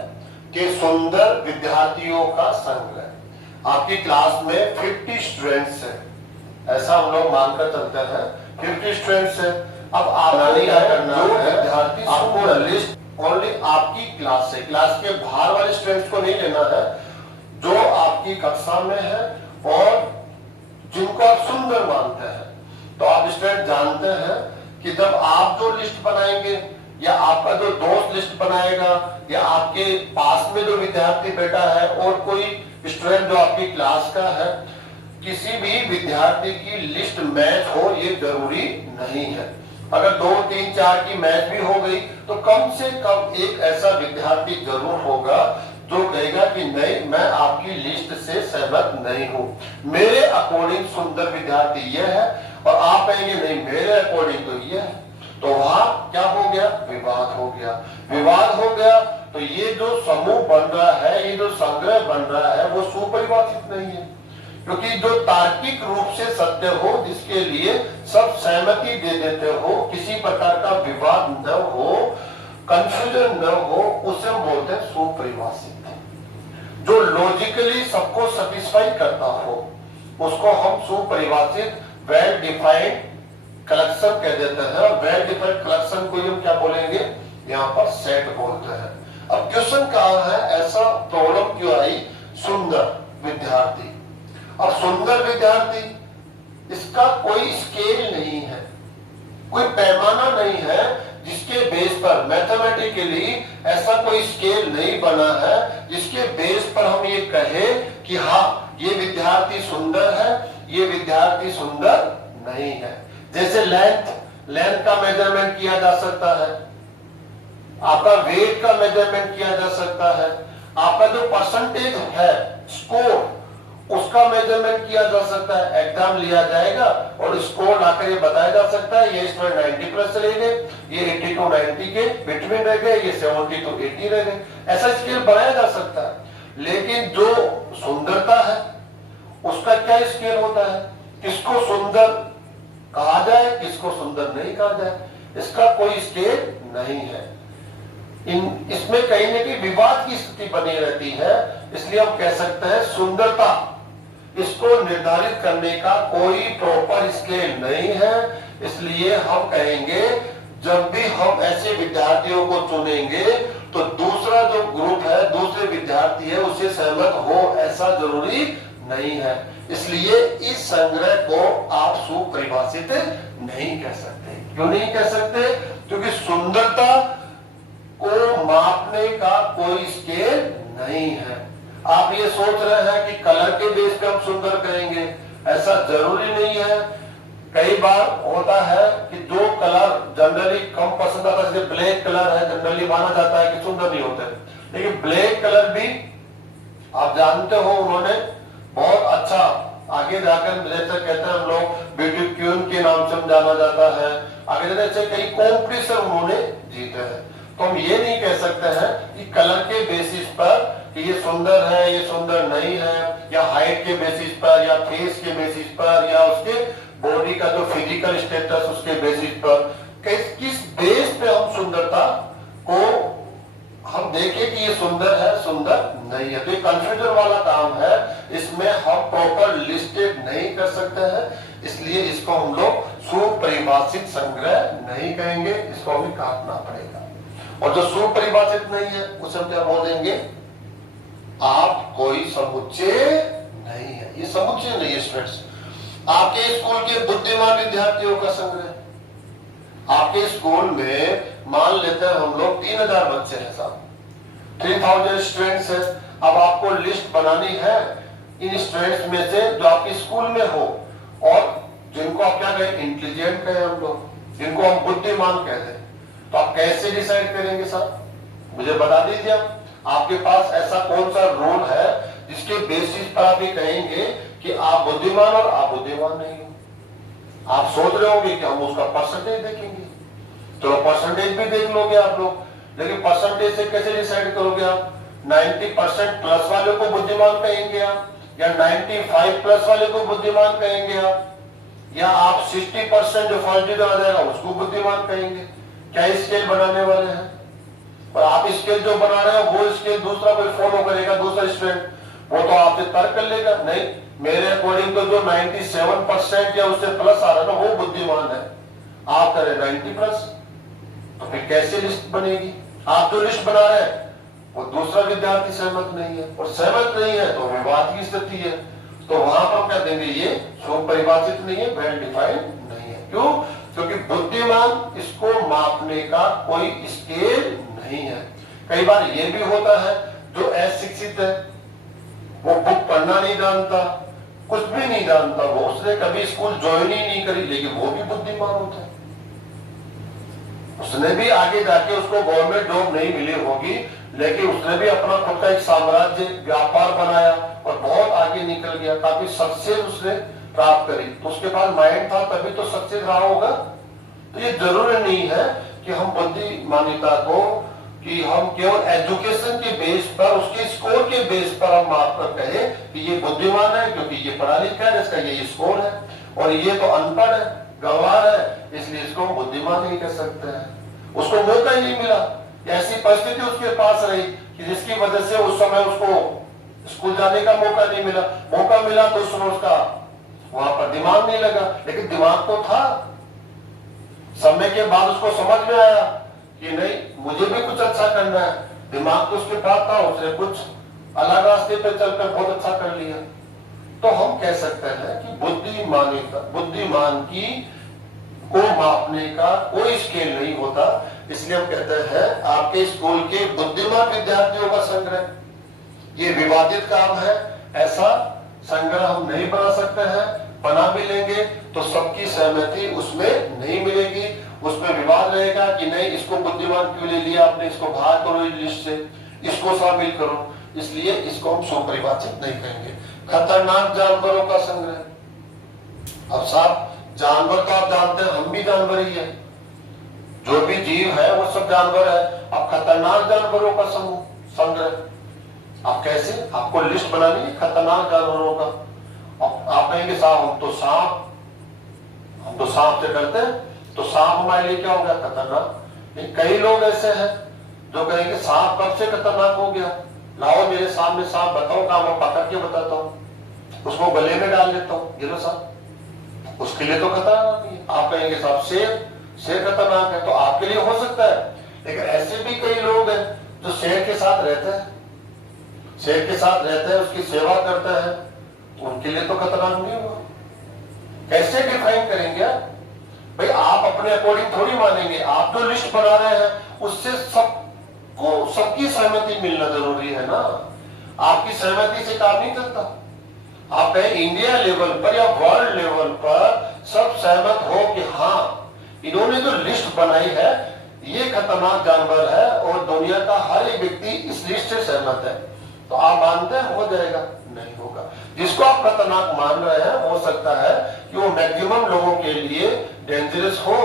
कि सुंदर विद्यार्थियों का संग्रह। आपकी क्लास में 50 स्टूडेंट्स हैं, ऐसा हम लोग मानकर चलते हैं, 50 स्टूडेंट्स हैं। अब आपको क्या करना है, विद्यार्थी आपको लिस्ट ओनली आपकी क्लास से, क्लास के बाहर वाले स्टूडेंट्स को नहीं लेना है, जो आपकी कक्षा में है और जिनको आप सुंदर मानते हैं। तो आप स्टूडेंट जानते हैं कि जब आप जो लिस्ट बनाएंगे या आपका जो दोस्त लिस्ट बनाएगा या आपके पास में जो विद्यार्थी बैठा है और कोई स्टूडेंट जो आपकी क्लास का है, किसी भी विद्यार्थी की लिस्ट मैच हो ये जरूरी नहीं है। अगर 2, 3, 4 की मैच भी हो गई तो कम से कम एक ऐसा विद्यार्थी जरूर होगा जो कहेगा कि नहीं, मैं आपकी लिस्ट से सहमत नहीं हूं, मेरे अकॉर्डिंग सुंदर विद्यार्थी यह है, और आप कहेंगे नहीं मेरे अकॉर्डिंग तो यह है। तो वहां क्या हो गया, विवाद हो गया। विवाद हो गया तो ये जो समूह बन रहा है, ये जो संग्रह बन रहा है, वो सुपरिभाषित नहीं है। क्योंकि जो तार्किक रूप से सत्य हो, जिसके लिए सब सहमति दे देते हो, किसी प्रकार का विवाद न हो, कंफ्यूजन न हो, उसे हम बोलते हैं सुपरिभाषित। जो लॉजिकली सबको सेटिस्फाई करता हो उसको हम सुपरिभाषित, वेल डिफाइंड कलेक्शन कह देते हैं। और वेल डिफाइंड कलेक्शन को हम क्या बोलेंगे, यहाँ पर सेट बोलते हैं। अब क्वेश्चन कहा है, ऐसा प्रॉब्लम क्यों आई, सुंदर विद्यार्थी। अब सुंदर विद्यार्थी, इसका कोई स्केल नहीं है, कोई पैमाना नहीं है जिसके बेस पर मैथमेटिकली ऐसा कोई स्केल नहीं बना है जिसके बेस पर हम ये कहें कि हाँ ये विद्यार्थी सुंदर है, ये विद्यार्थी सुंदर नहीं है। जैसे लेंथ का मेजरमेंट किया जा सकता है, आपका वेट का मेजरमेंट किया जा सकता है, आपका जो परसेंटेज है, स्कोर, उसका मेजरमेंट किया जा सकता है। एग्जाम लिया जाएगा और स्कोर लाकर ये बताया जा सकता है ये स्टूडेंट 90+ रह गए, ये 80 to 90 के बिटवीन रह गए, ये 70 to 80 रह गए। ऐसा स्केल बनाया जा सकता है। लेकिन जो सुंदरता है उसका क्या स्केल होता है, किसको सुंदर कहा जाए, किसको सुंदर नहीं कहा जाए। इसका कोई स्केल नहीं है। इसमें कहीं न कहीं विवाद की स्थिति बनी रहती है, इसलिए हम कह सकते हैं सुंदरता इसको निर्धारित करने का कोई प्रॉपर स्केल नहीं है। इसलिए हम कहेंगे जब भी हम ऐसे विद्यार्थियों को चुनेंगे तो दूसरा जो ग्रुप है, दूसरे विद्यार्थी है, उससे सहमत हो ऐसा जरूरी नहीं है। इसलिए इस संग्रह को आप सुपरिभाषित नहीं कह सकते। क्यों नहीं कह सकते? क्योंकि सुंदरता को मापने का कोई स्केल नहीं है। आप ये सोच रहे हैं कि कलर के बेस पे हम सुंदर कहेंगे, ऐसा जरूरी नहीं है। कई बार होता है कि जो कलर जनरली कम पसंद आता है, जैसे ब्लैक कलर है, जनरली माना जाता है कि सुंदर नहीं होते, लेकिन ब्लैक कलर भी आप जानते हो उन्होंने बहुत अच्छा आगे जाकर, जैसे कहते हैं हम लोग ब्यूटी क्वीन के नाम से जाना जाता है, आगे जैसे कई कॉम्पिटिशन उन्होंने जीते हैं। तो हम ये नहीं कह सकते हैं कि कलर के बेसिस पर कि ये सुंदर है, ये सुंदर नहीं है, या हाइट के बेसिस पर, या फेस के बेसिस पर, या उसके बॉडी का जो फिजिकल स्टेटस उसके बेसिस पर, किस बेस पे हम सुंदरता को हम देखें कि ये सुंदर है, सुंदर नहीं है। तो ये कंफ्यूजन वाला काम है, इसमें हम प्रॉपर लिस्टेड नहीं कर सकते हैं, इसलिए इसको हम लोग सुपरिभाषित संग्रह नहीं कहेंगे, इसको हमें काटना पड़ेगा। और जो सुपरिभाषित नहीं है उसे हम क्या बोलेंगे? आप कोई समुच्चय नहीं है। ये समुच्चय नहीं है स्टूडेंट्स। आपके स्कूल के बुद्धिमान विद्यार्थियों का संग्रह, आपके स्कूल में मान लेते हैं हम लोग 3000 बच्चे हैं साहब, 3000 स्टूडेंट्स है। अब आपको लिस्ट बनानी है इन स्टूडेंट्स में से जो आपके स्कूल में हो और जिनको आप क्या कहें, इंटेलिजेंट कहें हम लोग, जिनको हम बुद्धिमान कहते हैं। तो आप कैसे डिसाइड करेंगे साहब? मुझे बता दीजिए। आपके पास ऐसा कौन सा रूल है जिसके बेसिस पर आप ये कहेंगे कि आप बुद्धिमान और आप बुद्धिमान नहीं हो? आप सोच रहे होंगे कि हम उसका परसेंटेज देखेंगे, तो परसेंटेज भी देख लोगे आप लोग, लेकिन परसेंटेज से कैसे डिसाइड करोगे आप? 90% प्लस वाले को बुद्धिमान कहेंगे आप, या 95 प्लस वाले को बुद्धिमान कहेंगे आप, या आप 60% जो फर्स्ट डिवीजन आ जाएगा उसको बुद्धिमान कहेंगे? क्या स्केल बनाने वाले हैं? और आप स्केल जो बना रहे हो वो स्केल दूसरा कोई फॉलो करेगा, दूसरा स्टूडेंट, वो तो आपसे तर्क कर लेगा, नहीं मेरे अकॉर्डिंग तो जो 97% या उससे प्लस आ रहा है ना वो बुद्धिमान है, आप करें 90 प्लस, तो फिर कैसे लिस्ट बनेगी? आप जो लिस्ट बना रहे हैं वो दूसरा विद्यार्थी सहमत नहीं है, और सहमत नहीं है तो विवाद की स्थिति है। तो वहां पर क्या देंगे? ये सुपरिभाषित नहीं है, वेल डिफाइंड नहीं है। क्यों? क्योंकि बुद्धिमान इसको मापने का कोई स्केल नहीं है। कई बार ये भी होता है जो अशिक्षित है, वो बुक पढ़ना नहीं जानता, कुछ भी नहीं जानता, वो उसने कभी स्कूल ज्वाइन ही नहीं करी, लेकिन वो भी बुद्धिमान होता है। उसने भी आगे जाके उसको गवर्नमेंट जॉब नहीं मिली होगी, लेकिन उसने भी अपना खुद का एक साम्राज्य व्यापार बनाया और बहुत आगे निकल गया, काफी सक्सेस उसने प्राप्त करी। तो उसके पास माइंड था तभी तो सक्सेस रहा होगा। तो ये जरूरी नहीं है कि हम बुद्धिमानिता को कि हम केवल एजुकेशन के बेस पर, उसके स्कोर के बेस पर हम माप कर कहें कि ये बुद्धिमान है क्योंकि ये पढ़ा लिखा है, इसका ये स्कोर है, और ये तो अनपढ़ है, गंवार है, इसलिए इसको हम बुद्धिमान नहीं कह सकते हैं। उसको मौका ही नहीं मिला, ऐसी परिस्थिति उसके पास रही कि जिसकी वजह से उस समय उसको स्कूल जाने का मौका नहीं मिला। मौका मिला तो उस समय उसका वहां पर दिमाग नहीं लगा, लेकिन दिमाग तो था। समय के बाद उसको समझ में आया कि नहीं मुझे भी कुछ अच्छा करना है, दिमाग तो उसके पास था, उसने कुछ अलग रास्ते पे चलकर बहुत अच्छा कर लिया। तो हम कह सकते हैं कि बुद्धिमान की को मापने का कोई स्केल नहीं होता। इसलिए हम कहते हैं आपके स्कूल के बुद्धिमान विद्यार्थियों का संग्रह ये विवादित काम है, ऐसा संग्रह हम नहीं बना सकते हैं। बना भी लेंगे तो सबकी सहमति उसमें नहीं मिलेगी, उसमें विवाद रहेगा कि नहीं इसको बुद्धिमान क्यों ले लिया आपने, इसको बाहर करो इस लिस्ट से, इसको शामिल करो, इसलिए इसको हम सुपरिभाषित नहीं कहेंगे। खतरनाक जानवरों का संग्रह। अब साहब जानवर तो आप जानते हैं, हम भी जानवर ही है, जो भी जीव है वो सब जानवर है। अब खतरनाक जानवरों का संग्रह आप कैसे? आपको लिस्ट बनानी है खतरनाक जानवरों का। आप कहेंगे साहब हम तो सांप से डरते हैं, तो सांप हमारे लिए क्या हो गया? खतरनाक। लेकिन कई लोग ऐसे हैं जो कहेंगे सांप कब से खतरनाक हो गया, लाओ मेरे सामने सांप बताओ, काम मैं पकड़ के बताता हूँ, उसको गले में डाल लेता हूँ, ये लो सांप, उसके लिए तो खतरनाक नहीं है। आप कहेंगे साहब शेर खतरनाक है, तो आपके लिए हो सकता है, लेकिन ऐसे भी कई लोग हैं जो शेर के साथ रहते हैं, शेर के साथ रहते हैं, उसकी सेवा करते हैं, उनके लिए तो खतरनाक नहीं होगा। कैसे डिफाइन करेंगे भाई? आप अपने अकॉर्डिंग थोड़ी मानेंगे, आप जो लिस्ट बना रहे हैं उससे सबकी सहमति मिलना जरूरी है ना। आपकी सहमति से काम नहीं चलता। आप इंडिया लेवल पर या वर्ल्ड लेवल पर सब सहमत हो कि हाँ इन्होंने जो लिस्ट बनाई है ये खतरनाक जानवर है और दुनिया का हर एक व्यक्ति इस लिस्ट से सहमत है, तो आप मानते हैं हो जाएगा? नहीं होगा। जिसको आप खतरनाक मान रहे हैं हो सकता है कि वो मैक्सिमम लोगों के लिए डेंजरस हो,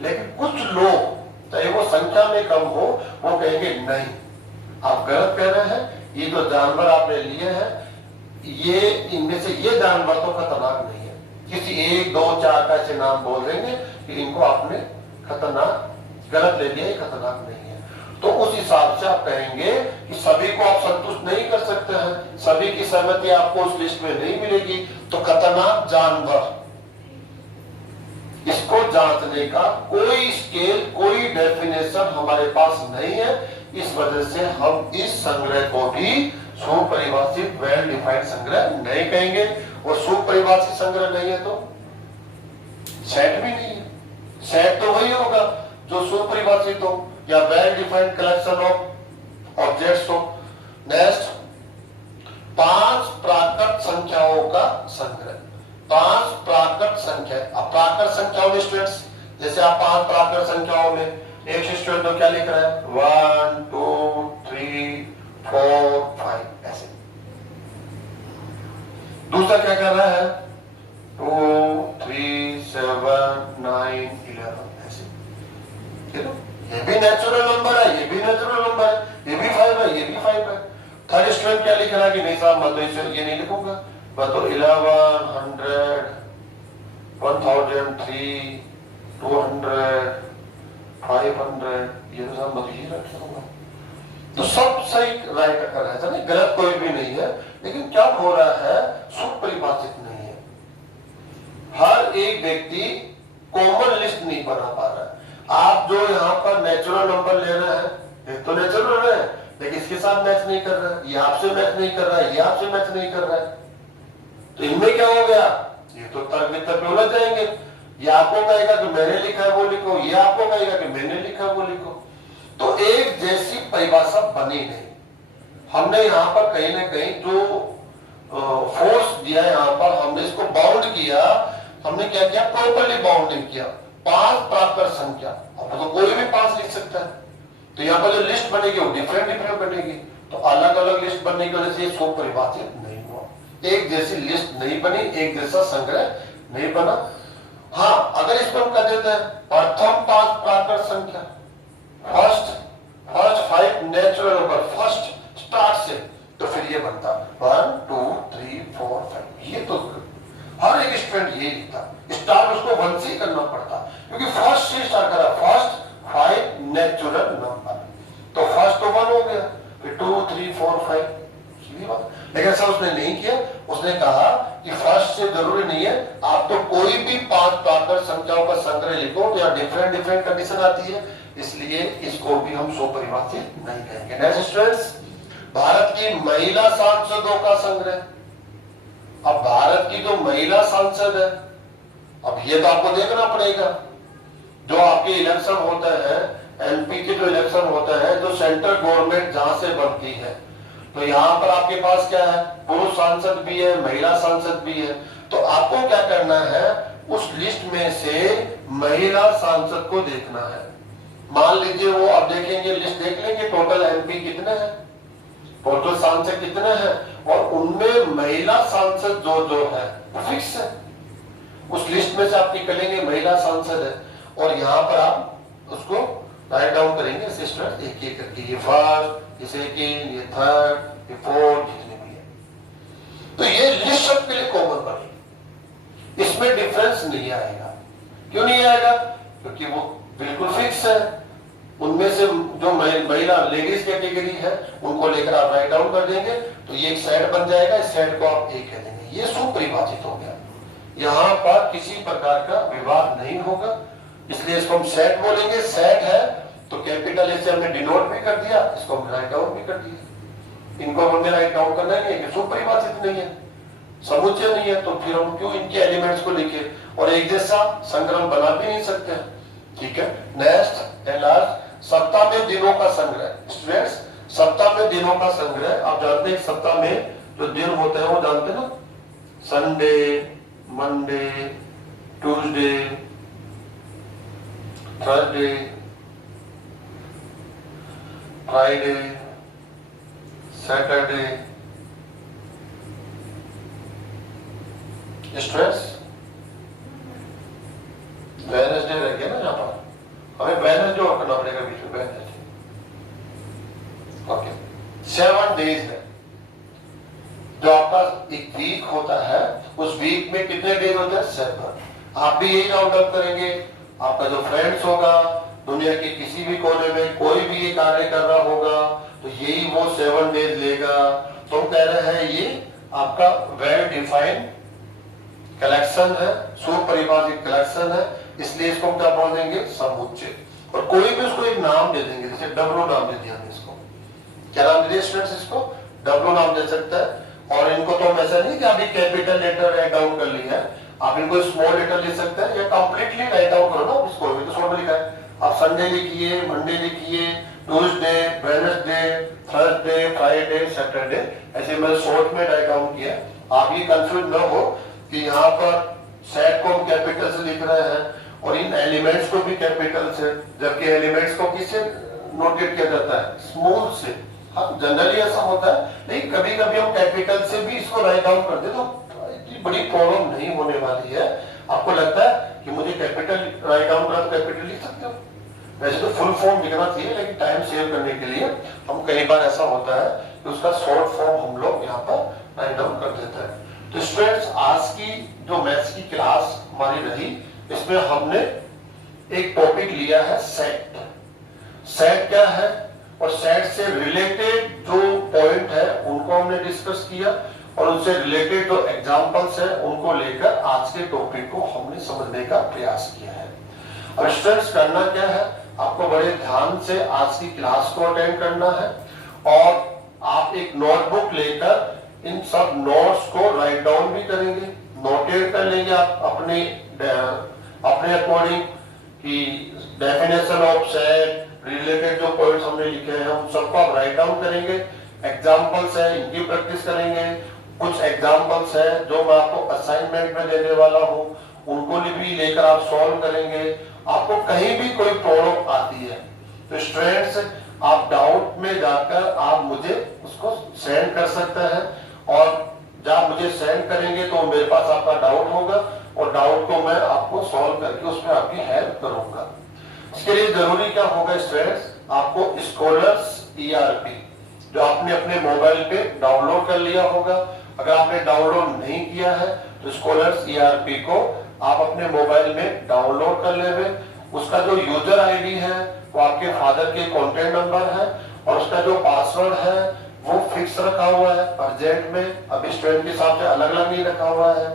लेकिन कुछ लोग चाहे वो संख्या में कम हो वो कहेंगे नहीं आप गलत कह रहे हैं, ये जो जानवर आपने लिए हैं ये इनमें से ये जानवर तो खतरनाक नहीं है। किसी 1 2 4 का ऐसे नाम बोल देंगे कि इनको आपने खतरनाक गलत ले लिया, ये खतरनाक नहीं है। तो उस हिसाब से आप कहेंगे कि सभी को आप संतुष्ट नहीं कर सकते हैं, सभी की सहमति आपको उस लिस्ट में नहीं मिलेगी, तो खतरनाक जानवर इसको जांचने का कोई स्केल कोई डेफिनेशन हमारे पास नहीं है। इस वजह से हम इस संग्रह को भी सुपरिभाषित वेल डिफाइंड संग्रह नहीं कहेंगे, और सुपरिभाषित संग्रह नहीं है तो सेट भी नहीं है। सेट तो वही होगा जो सुपरिभाषित हो या well defined collection of objects हो। नेक्स्ट 5 प्राकृत संख्याओं का संग्रह। 5 प्राकृत संख्या, अब प्राकृत संख्याओं में स्टूडेंट्स जैसे आप 5 प्राकृत संख्याओं में एक स्टूडेंट तो क्या लिख रहा है 1 2 3 4 5 ऐसे। दूसरा क्या कर रहा है 2 3 7 9 11 ऐसे। ये भी नेचुरल नंबर है, ये भी नेचुरल नंबर है, ये भी 5 है, ये भी 5 है। थर्ड स्टूडेंट क्या लिख रहा है कि नहीं साहब मैं तो ये नहीं लिखूंगा, मैं तो 11 100 1003 200 500 ये तो सब मैं ये रख लूंगा। तो सब सही राइट कर रहा है, गलत कोई भी नहीं है, लेकिन क्या हो रहा है सुपरिभाषित नहीं है। हर एक व्यक्ति कॉमन लिस्ट नहीं बना पा रहा है। आप जो यहाँ पर नेचुरल नंबर ले रहे हैं ये तो नेचुरल है, लेकिन इसके साथ मैच नहीं कर रहा है, ये आपसे मैच नहीं कर रहा है, ये आपसे मैच नहीं कर रहा है, तो इनमें क्या हो गया? ये तो तर्क वितर्क में उलझ जाएंगे। ये आपको कहेगा कि मैंने लिखा है वो लिखो, ये आपको कहेगा कि मैंने लिखा है वो लिखो, तो एक जैसी परिभाषा बनी नहीं। हमने यहाँ पर कहीं ना कहीं जो फोर्स दिया है, यहाँ पर हमने इसको बाउंड किया, हमने क्या किया प्रॉपर्ली बाउंडिंग किया। 5 प्राकृत संख्या, अब तो कोई भी 5 लिख सकता है, तो यहाँ पर जो लिस्ट बनेगी वो डिफरेंट डिफरेंट बनेगी, तो अलग अलग लिस्ट बनने की वजह से ये सुपरिभाषित नहीं हुआ, एक जैसी लिस्ट नहीं बनी, एक जैसा संग्रह नहीं बना। हाँ अगर इसको हम कर देते हैं प्रथम 5 प्राकृत संख्या, first 5 natural number first start से, तो फिर ये बनता 1 2 3 4 5। ये तो हर एक स्टूडेंट ये लिखता, स्टार्ट उसको 1 से करना पड़ता, क्योंकि फर्स्ट से स्टार्ट करा, फर्स्ट 5 नेचुरल नंबर, तो फर्स्ट तो 1 हो गया, फिर 2 3 4 5, सीधी बात। लेकिन ऐसा उसने नहीं किया, उसने कहा कि फर्स्ट से जरूरी नहीं है, आप तो कोई भी 5 प्राकृत संख्याओं का संग्रह लिखो तो यहाँ डिफरेंट डिफरेंट कंडीशन आती है, इसलिए इसको भी हम सुपरिभाषित नहीं कहेंगे। नेक्स्ट स्टूडेंट्स, भारत की महिला सांसदों का संग्रह। अब भारत की जो महिला सांसद है, अब ये तो आपको देखना पड़ेगा, जो आपके इलेक्शन होते हैं, एमपी के जो इलेक्शन होते हैं, जो सेंट्रल गवर्नमेंट जहां से बनती है, तो यहाँ पर आपके पास क्या है पुरुष सांसद भी है, महिला सांसद भी है, तो आपको क्या करना है उस लिस्ट में से महिला सांसद को देखना है। मान लीजिए वो अब देखेंगे, लिस्ट देख लेंगे टोटल एमपी कितने हैं, टोटल सांसद कितने हैं, और उनमें महिला सांसद जो जो है फिक्स है, उस लिस्ट में से आप निकलेंगे महिला सांसद है, और यहाँ पर आप उसको राइट डाउन करेंगे सिस्टर एक एक करके, ये फर्स्ट, ये सेकंड, ये थर्ड, ये फोर्थ, जितने भी है, तो ये लिस्ट सबके लिए कॉमन बनेगी, इसमें डिफरेंस नहीं आएगा। क्यों नहीं आएगा? क्योंकि वो बिल्कुल फिक्स है। उनमें से जो महिला लेडीज कैटेगरी है उनको लेकर आप राइट डाउन कर देंगे तो ये एक सेट बन जाएगा, इस सेट को आप ए कह देंगे। ये सुपरिभाषित हो गया, यहाँ पर किसी प्रकार का विवाद नहीं होगा, इसलिए इसको हम सेट बोलेंगे। सेट है तो कैपिटल ए से हमने डिनोट भी कर दिया, इसको हम राइट डाउन भी कर दिया। इनको हमने राइट डाउन करना नहीं है कि सुपरिभाषित नहीं है, समुच्चय नहीं है, तो फिर हम क्यों इनके एलिमेंट्स को लिखे और एक जैसा संग्रह बना भी नहीं सकते। ठीक है, नेक्स्ट एंड लास्ट, सप्ताह में दिनों का संग्रह। स्टूडेंट्स, सप्ताह में दिनों का संग्रह, आप जानते हैं सप्ताह में जो दिन होते हैं वो जानते हैं ना, Sunday, Monday, Tuesday, Thursday, Friday, Saturday. Stress Wednesday रह गया ना, यहाँ पर हमें वेडनेसडे और करना पड़ेगा बीच में, वेडनेसडे। ओके, 7 डेज है जो आपका एक वीक होता है, उस वीक में कितने डेज होते हैं? 7। आप भी यही राउंड अप करेंगे। आपका जो फ्रेंड्स होगा दुनिया के किसी भी कोने में, कोई भी ये कार्य कर रहा होगा तो यही वो 7 डेज लेगा। तो हम कह रहे हैं ये आपका वेल डिफाइंड कलेक्शन है, सुपरिभाषित कलेक्शन है, इसलिए इसको क्या बोल देंगे? समुच्चय। और कोई भी उसको एक नाम दे देंगे, जैसे डब्लू नाम दे दिया हमने इसको। क्या नाम दे दिया स्टूडेंट्स? इसको डब्लू नाम दे सकता है। और इनको तो हम ऐसा नहीं कि अभी कैपिटल लेटर राइट डाउन कर लिया है, आप इनको स्मॉल लेटर लिख सकते हैं या कंप्लीटली राइट डाउन करो ना इसको, भी तो शॉर्ट में लिखा है। आप संडे लिखिए, मंडे लिखिए, Tuesday, Wednesday, Thursday, Friday, Saturday, ऐसे मैंने शॉर्ट में राइट डाउन किया। आप ये कंफ्यूज न हो कि यहाँ पर सेट को हम कैपिटल से लिख रहे हैं और इन एलिमेंट्स को भी कैपिटल से, जबकि एलिमेंट्स को किससे नोटेट किया जाता है? स्मॉल से। हाँ, जनरली ऐसा होता है, लेकिन कभी कभी हम कैपिटल से भी इसको राइट डाउन कर दे तो इतनी बड़ी प्रॉब्लम नहीं होने वाली है। आपको लगता है कि मुझे कैपिटल राइट डाउन करना तो कैपिटल लिख सकते हो, वैसे तो फुल फॉर्म लिखना चाहिए, लेकिन टाइम सेव करने के लिए हम कई बार ऐसा होता है कि उसका शॉर्ट फॉर्म हम लोग यहाँ पर राइट डाउन कर देते हैं। तो स्टूडेंट्स, आज की जो मैथ्स की क्लास हमारी रही, इसमें हमने एक टॉपिक लिया है सेट। सेट क्या है और सेट से रिलेटेड जो पॉइंट है उनको हमने डिस्कस किया और उनसे रिलेटेड जो एग्जांपल्स है उनको लेकर आज के टॉपिक को हमने समझने का प्रयास किया है। अब स्टूडेंट्स, करना क्या है, आपको बड़े ध्यान से आज की क्लास को अटेंड करना है और आप एक नोटबुक लेकर इन सब नोट्स को राइट डाउन भी करेंगे, नोटेट कर लेंगे आप अपने अकॉर्डिंग कि डेफिनेशन ऑफ सेट, रिलेटेड जो पॉइंट्स हमने लिखे हैं उन सबको आप राइट डाउन करेंगे। एग्जांपल्स है, इनकी प्रैक्टिस करेंगे। कुछ एग्जांपल्स है जो मैं आपको असाइनमेंट में देने वाला हूँ, उनको भी लेकर आप सॉल्व करेंगे। आपको कहीं भी कोई प्रॉब्लम आती है तो स्टूडेंट्स, आप डाउट में जाकर आप मुझे उसको सेंड कर सकते हैं और जब मुझे सेंड करेंगे तो मेरे पास आपका डाउट होगा और डाउट को मैं आपको सॉल्व करके उसमें आपकी हेल्प करूंगा। इसके लिए जरूरी क्या होगा स्टूडेंट्स, आपको स्कॉलर्स ERP जो आपने अपने मोबाइल पे डाउनलोड कर लिया होगा, अगर आपने डाउनलोड नहीं किया है तो स्कॉलर्स ERP को आप अपने मोबाइल में डाउनलोड कर लेंगे। उसका जो यूजर आईडी है वो आपके फादर के कॉन्टेक्ट नंबर है और उसका जो पासवर्ड है वो फिक्स रखा हुआ है प्रेजेंट में, अभी स्टूडेंट के हिसाब से अलग अलग नहीं रखा हुआ है।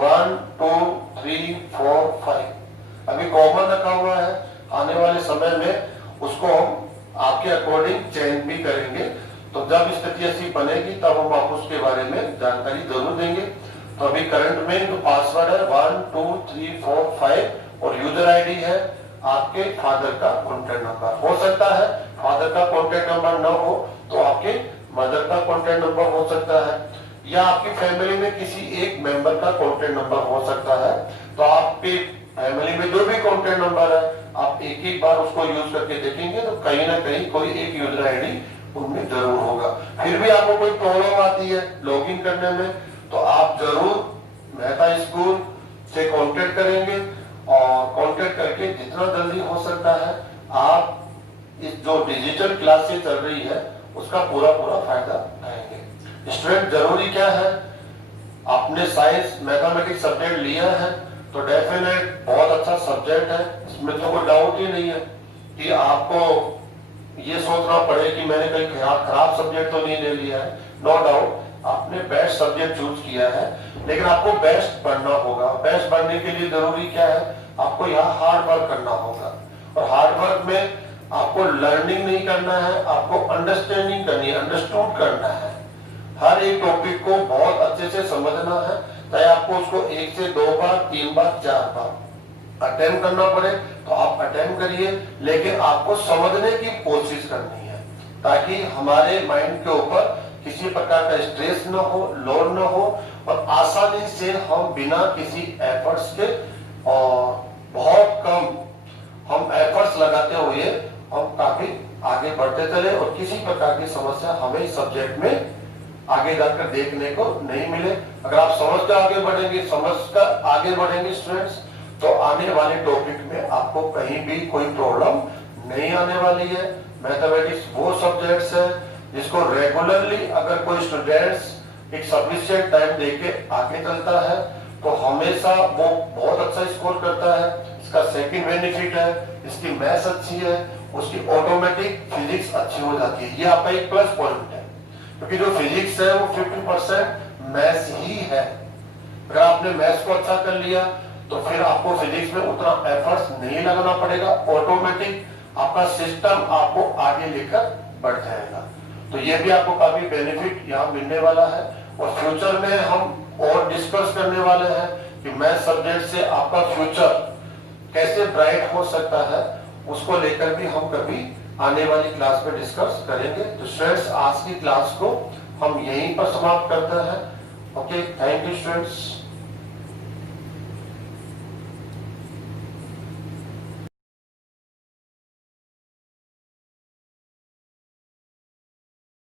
1 2 3 4 5 अभी कॉमन रखा हुआ है, आने वाले समय में उसको हम आपके अकॉर्डिंग चेंज भी करेंगे। तो जब स्थिति ऐसी बनेगी तब हम आपको उसके बारे में जानकारी जरूर देंगे। तो अभी करंट में जो पासवर्ड है 1 2 3 4 5 और यूजर आईडी है आपके फादर का कॉन्टेक्ट नंबर। हो सकता है फादर का कॉन्टेक्ट नंबर न हो तो आपके मदर का कॉन्टेक्ट नंबर हो सकता है या आपकी फैमिली में किसी एक मेंबर का कॉन्टेक्ट नंबर हो सकता है। तो आपके फैमिली में जो भी कॉन्टेक्ट नंबर है आप एक एक बार उसको यूज करके देखेंगे तो कहीं ना कहीं कोई एक यूजर आईडी उनमें जरूर होगा। फिर भी आपको कोई प्रॉब्लम आती है लॉगिन करने में तो आप जरूर मेहता स्कूल से कांटेक्ट करेंगे और कांटेक्ट करके जितना जल्दी हो सकता है आप इस जो डिजिटल क्लासेस चल रही है उसका पूरा फायदा उठाएंगे। स्टूडेंट, जरूरी क्या है, आपने साइंस मैथमेटिक्स सब्जेक्ट लिया है तो डेफिनेट बहुत अच्छा सब्जेक्ट है, इसमें तो कोई डाउट ही नहीं है कि आपको ये सोचना पड़े कि मैंने कहीं खराब सब्जेक्ट तो नहीं ले लिया है। नो डाउट आपने बेस्ट सब्जेक्ट चूज किया है, लेकिन आपको बेस्ट पढ़ना होगा। बेस्ट पढ़ने के लिए जरूरी क्या है, आपको यहाँ हार्ड वर्क करना होगा, और हार्ड वर्क में आपको लर्निंग नहीं करना है, आपको अंडरस्टैंडिंग करनी है, अंडरस्टूड करना है। हर एक टॉपिक को बहुत अच्छे से समझना है, चाहे आपको उसको 1 से 2 बार 3 बार 4 बार अटेम्प्ट करना पड़े तो आप अटेम्प्ट करिए, लेकिन आपको समझने की कोशिश करनी है, ताकि हमारे माइंड के ऊपर किसी प्रकार का स्ट्रेस न हो, लोड न हो, और आसानी से हम बिना किसी एफर्ट्स के और बहुत कम हम एफर्ट्स लगाते हुए हम काफी आगे बढ़ते चले, और किसी प्रकार की समस्या हमें इस सब्जेक्ट में आगे जाकर देखने को नहीं मिले। अगर आप समझ कर आगे बढ़ेंगे, समझ कर आगे बढ़ेंगे स्टूडेंट्स, तो आने वाले टॉपिक में आपको कहीं भी कोई प्रॉब्लम नहीं आने वाली है। मैथमेटिक्स वो सब्जेक्ट्स है जिसको रेगुलरली अगर कोई स्टूडेंट्स एक सफिशिएंट टाइम देके आगे चलता है तो हमेशा वो बहुत अच्छा स्कोर करता है। इसका सेकंड बेनिफिट है, इसकी मैथ्स अच्छी है, उसकी ऑटोमेटिक फिजिक्स अच्छी हो जाती है। ये आपका एक प्लस पॉइंट है, क्योंकि जो फिजिक्स है वो 50% मैथ्स ही है। अगर आपने मैथ्स को अच्छा कर लिया तो फिर आपको फिजिक्स में उतना एफर्ट्स नहीं लगाना पड़ेगा, ऑटोमेटिक आपका सिस्टम आपको आगे लेकर बढ़ जाएगा। तो ये भी आपको काफी बेनिफिट यहाँ मिलने वाला है, और फ्यूचर में हम और डिस्कस करने वाले हैं कि मैथ सब्जेक्ट से आपका फ्यूचर कैसे ब्राइट हो सकता है, उसको लेकर भी हम कभी आने वाली क्लास में डिस्कस करेंगे। तो स्टूडेंट्स, आज की क्लास को हम यहीं पर समाप्त करते हैं। Okay, thank you students.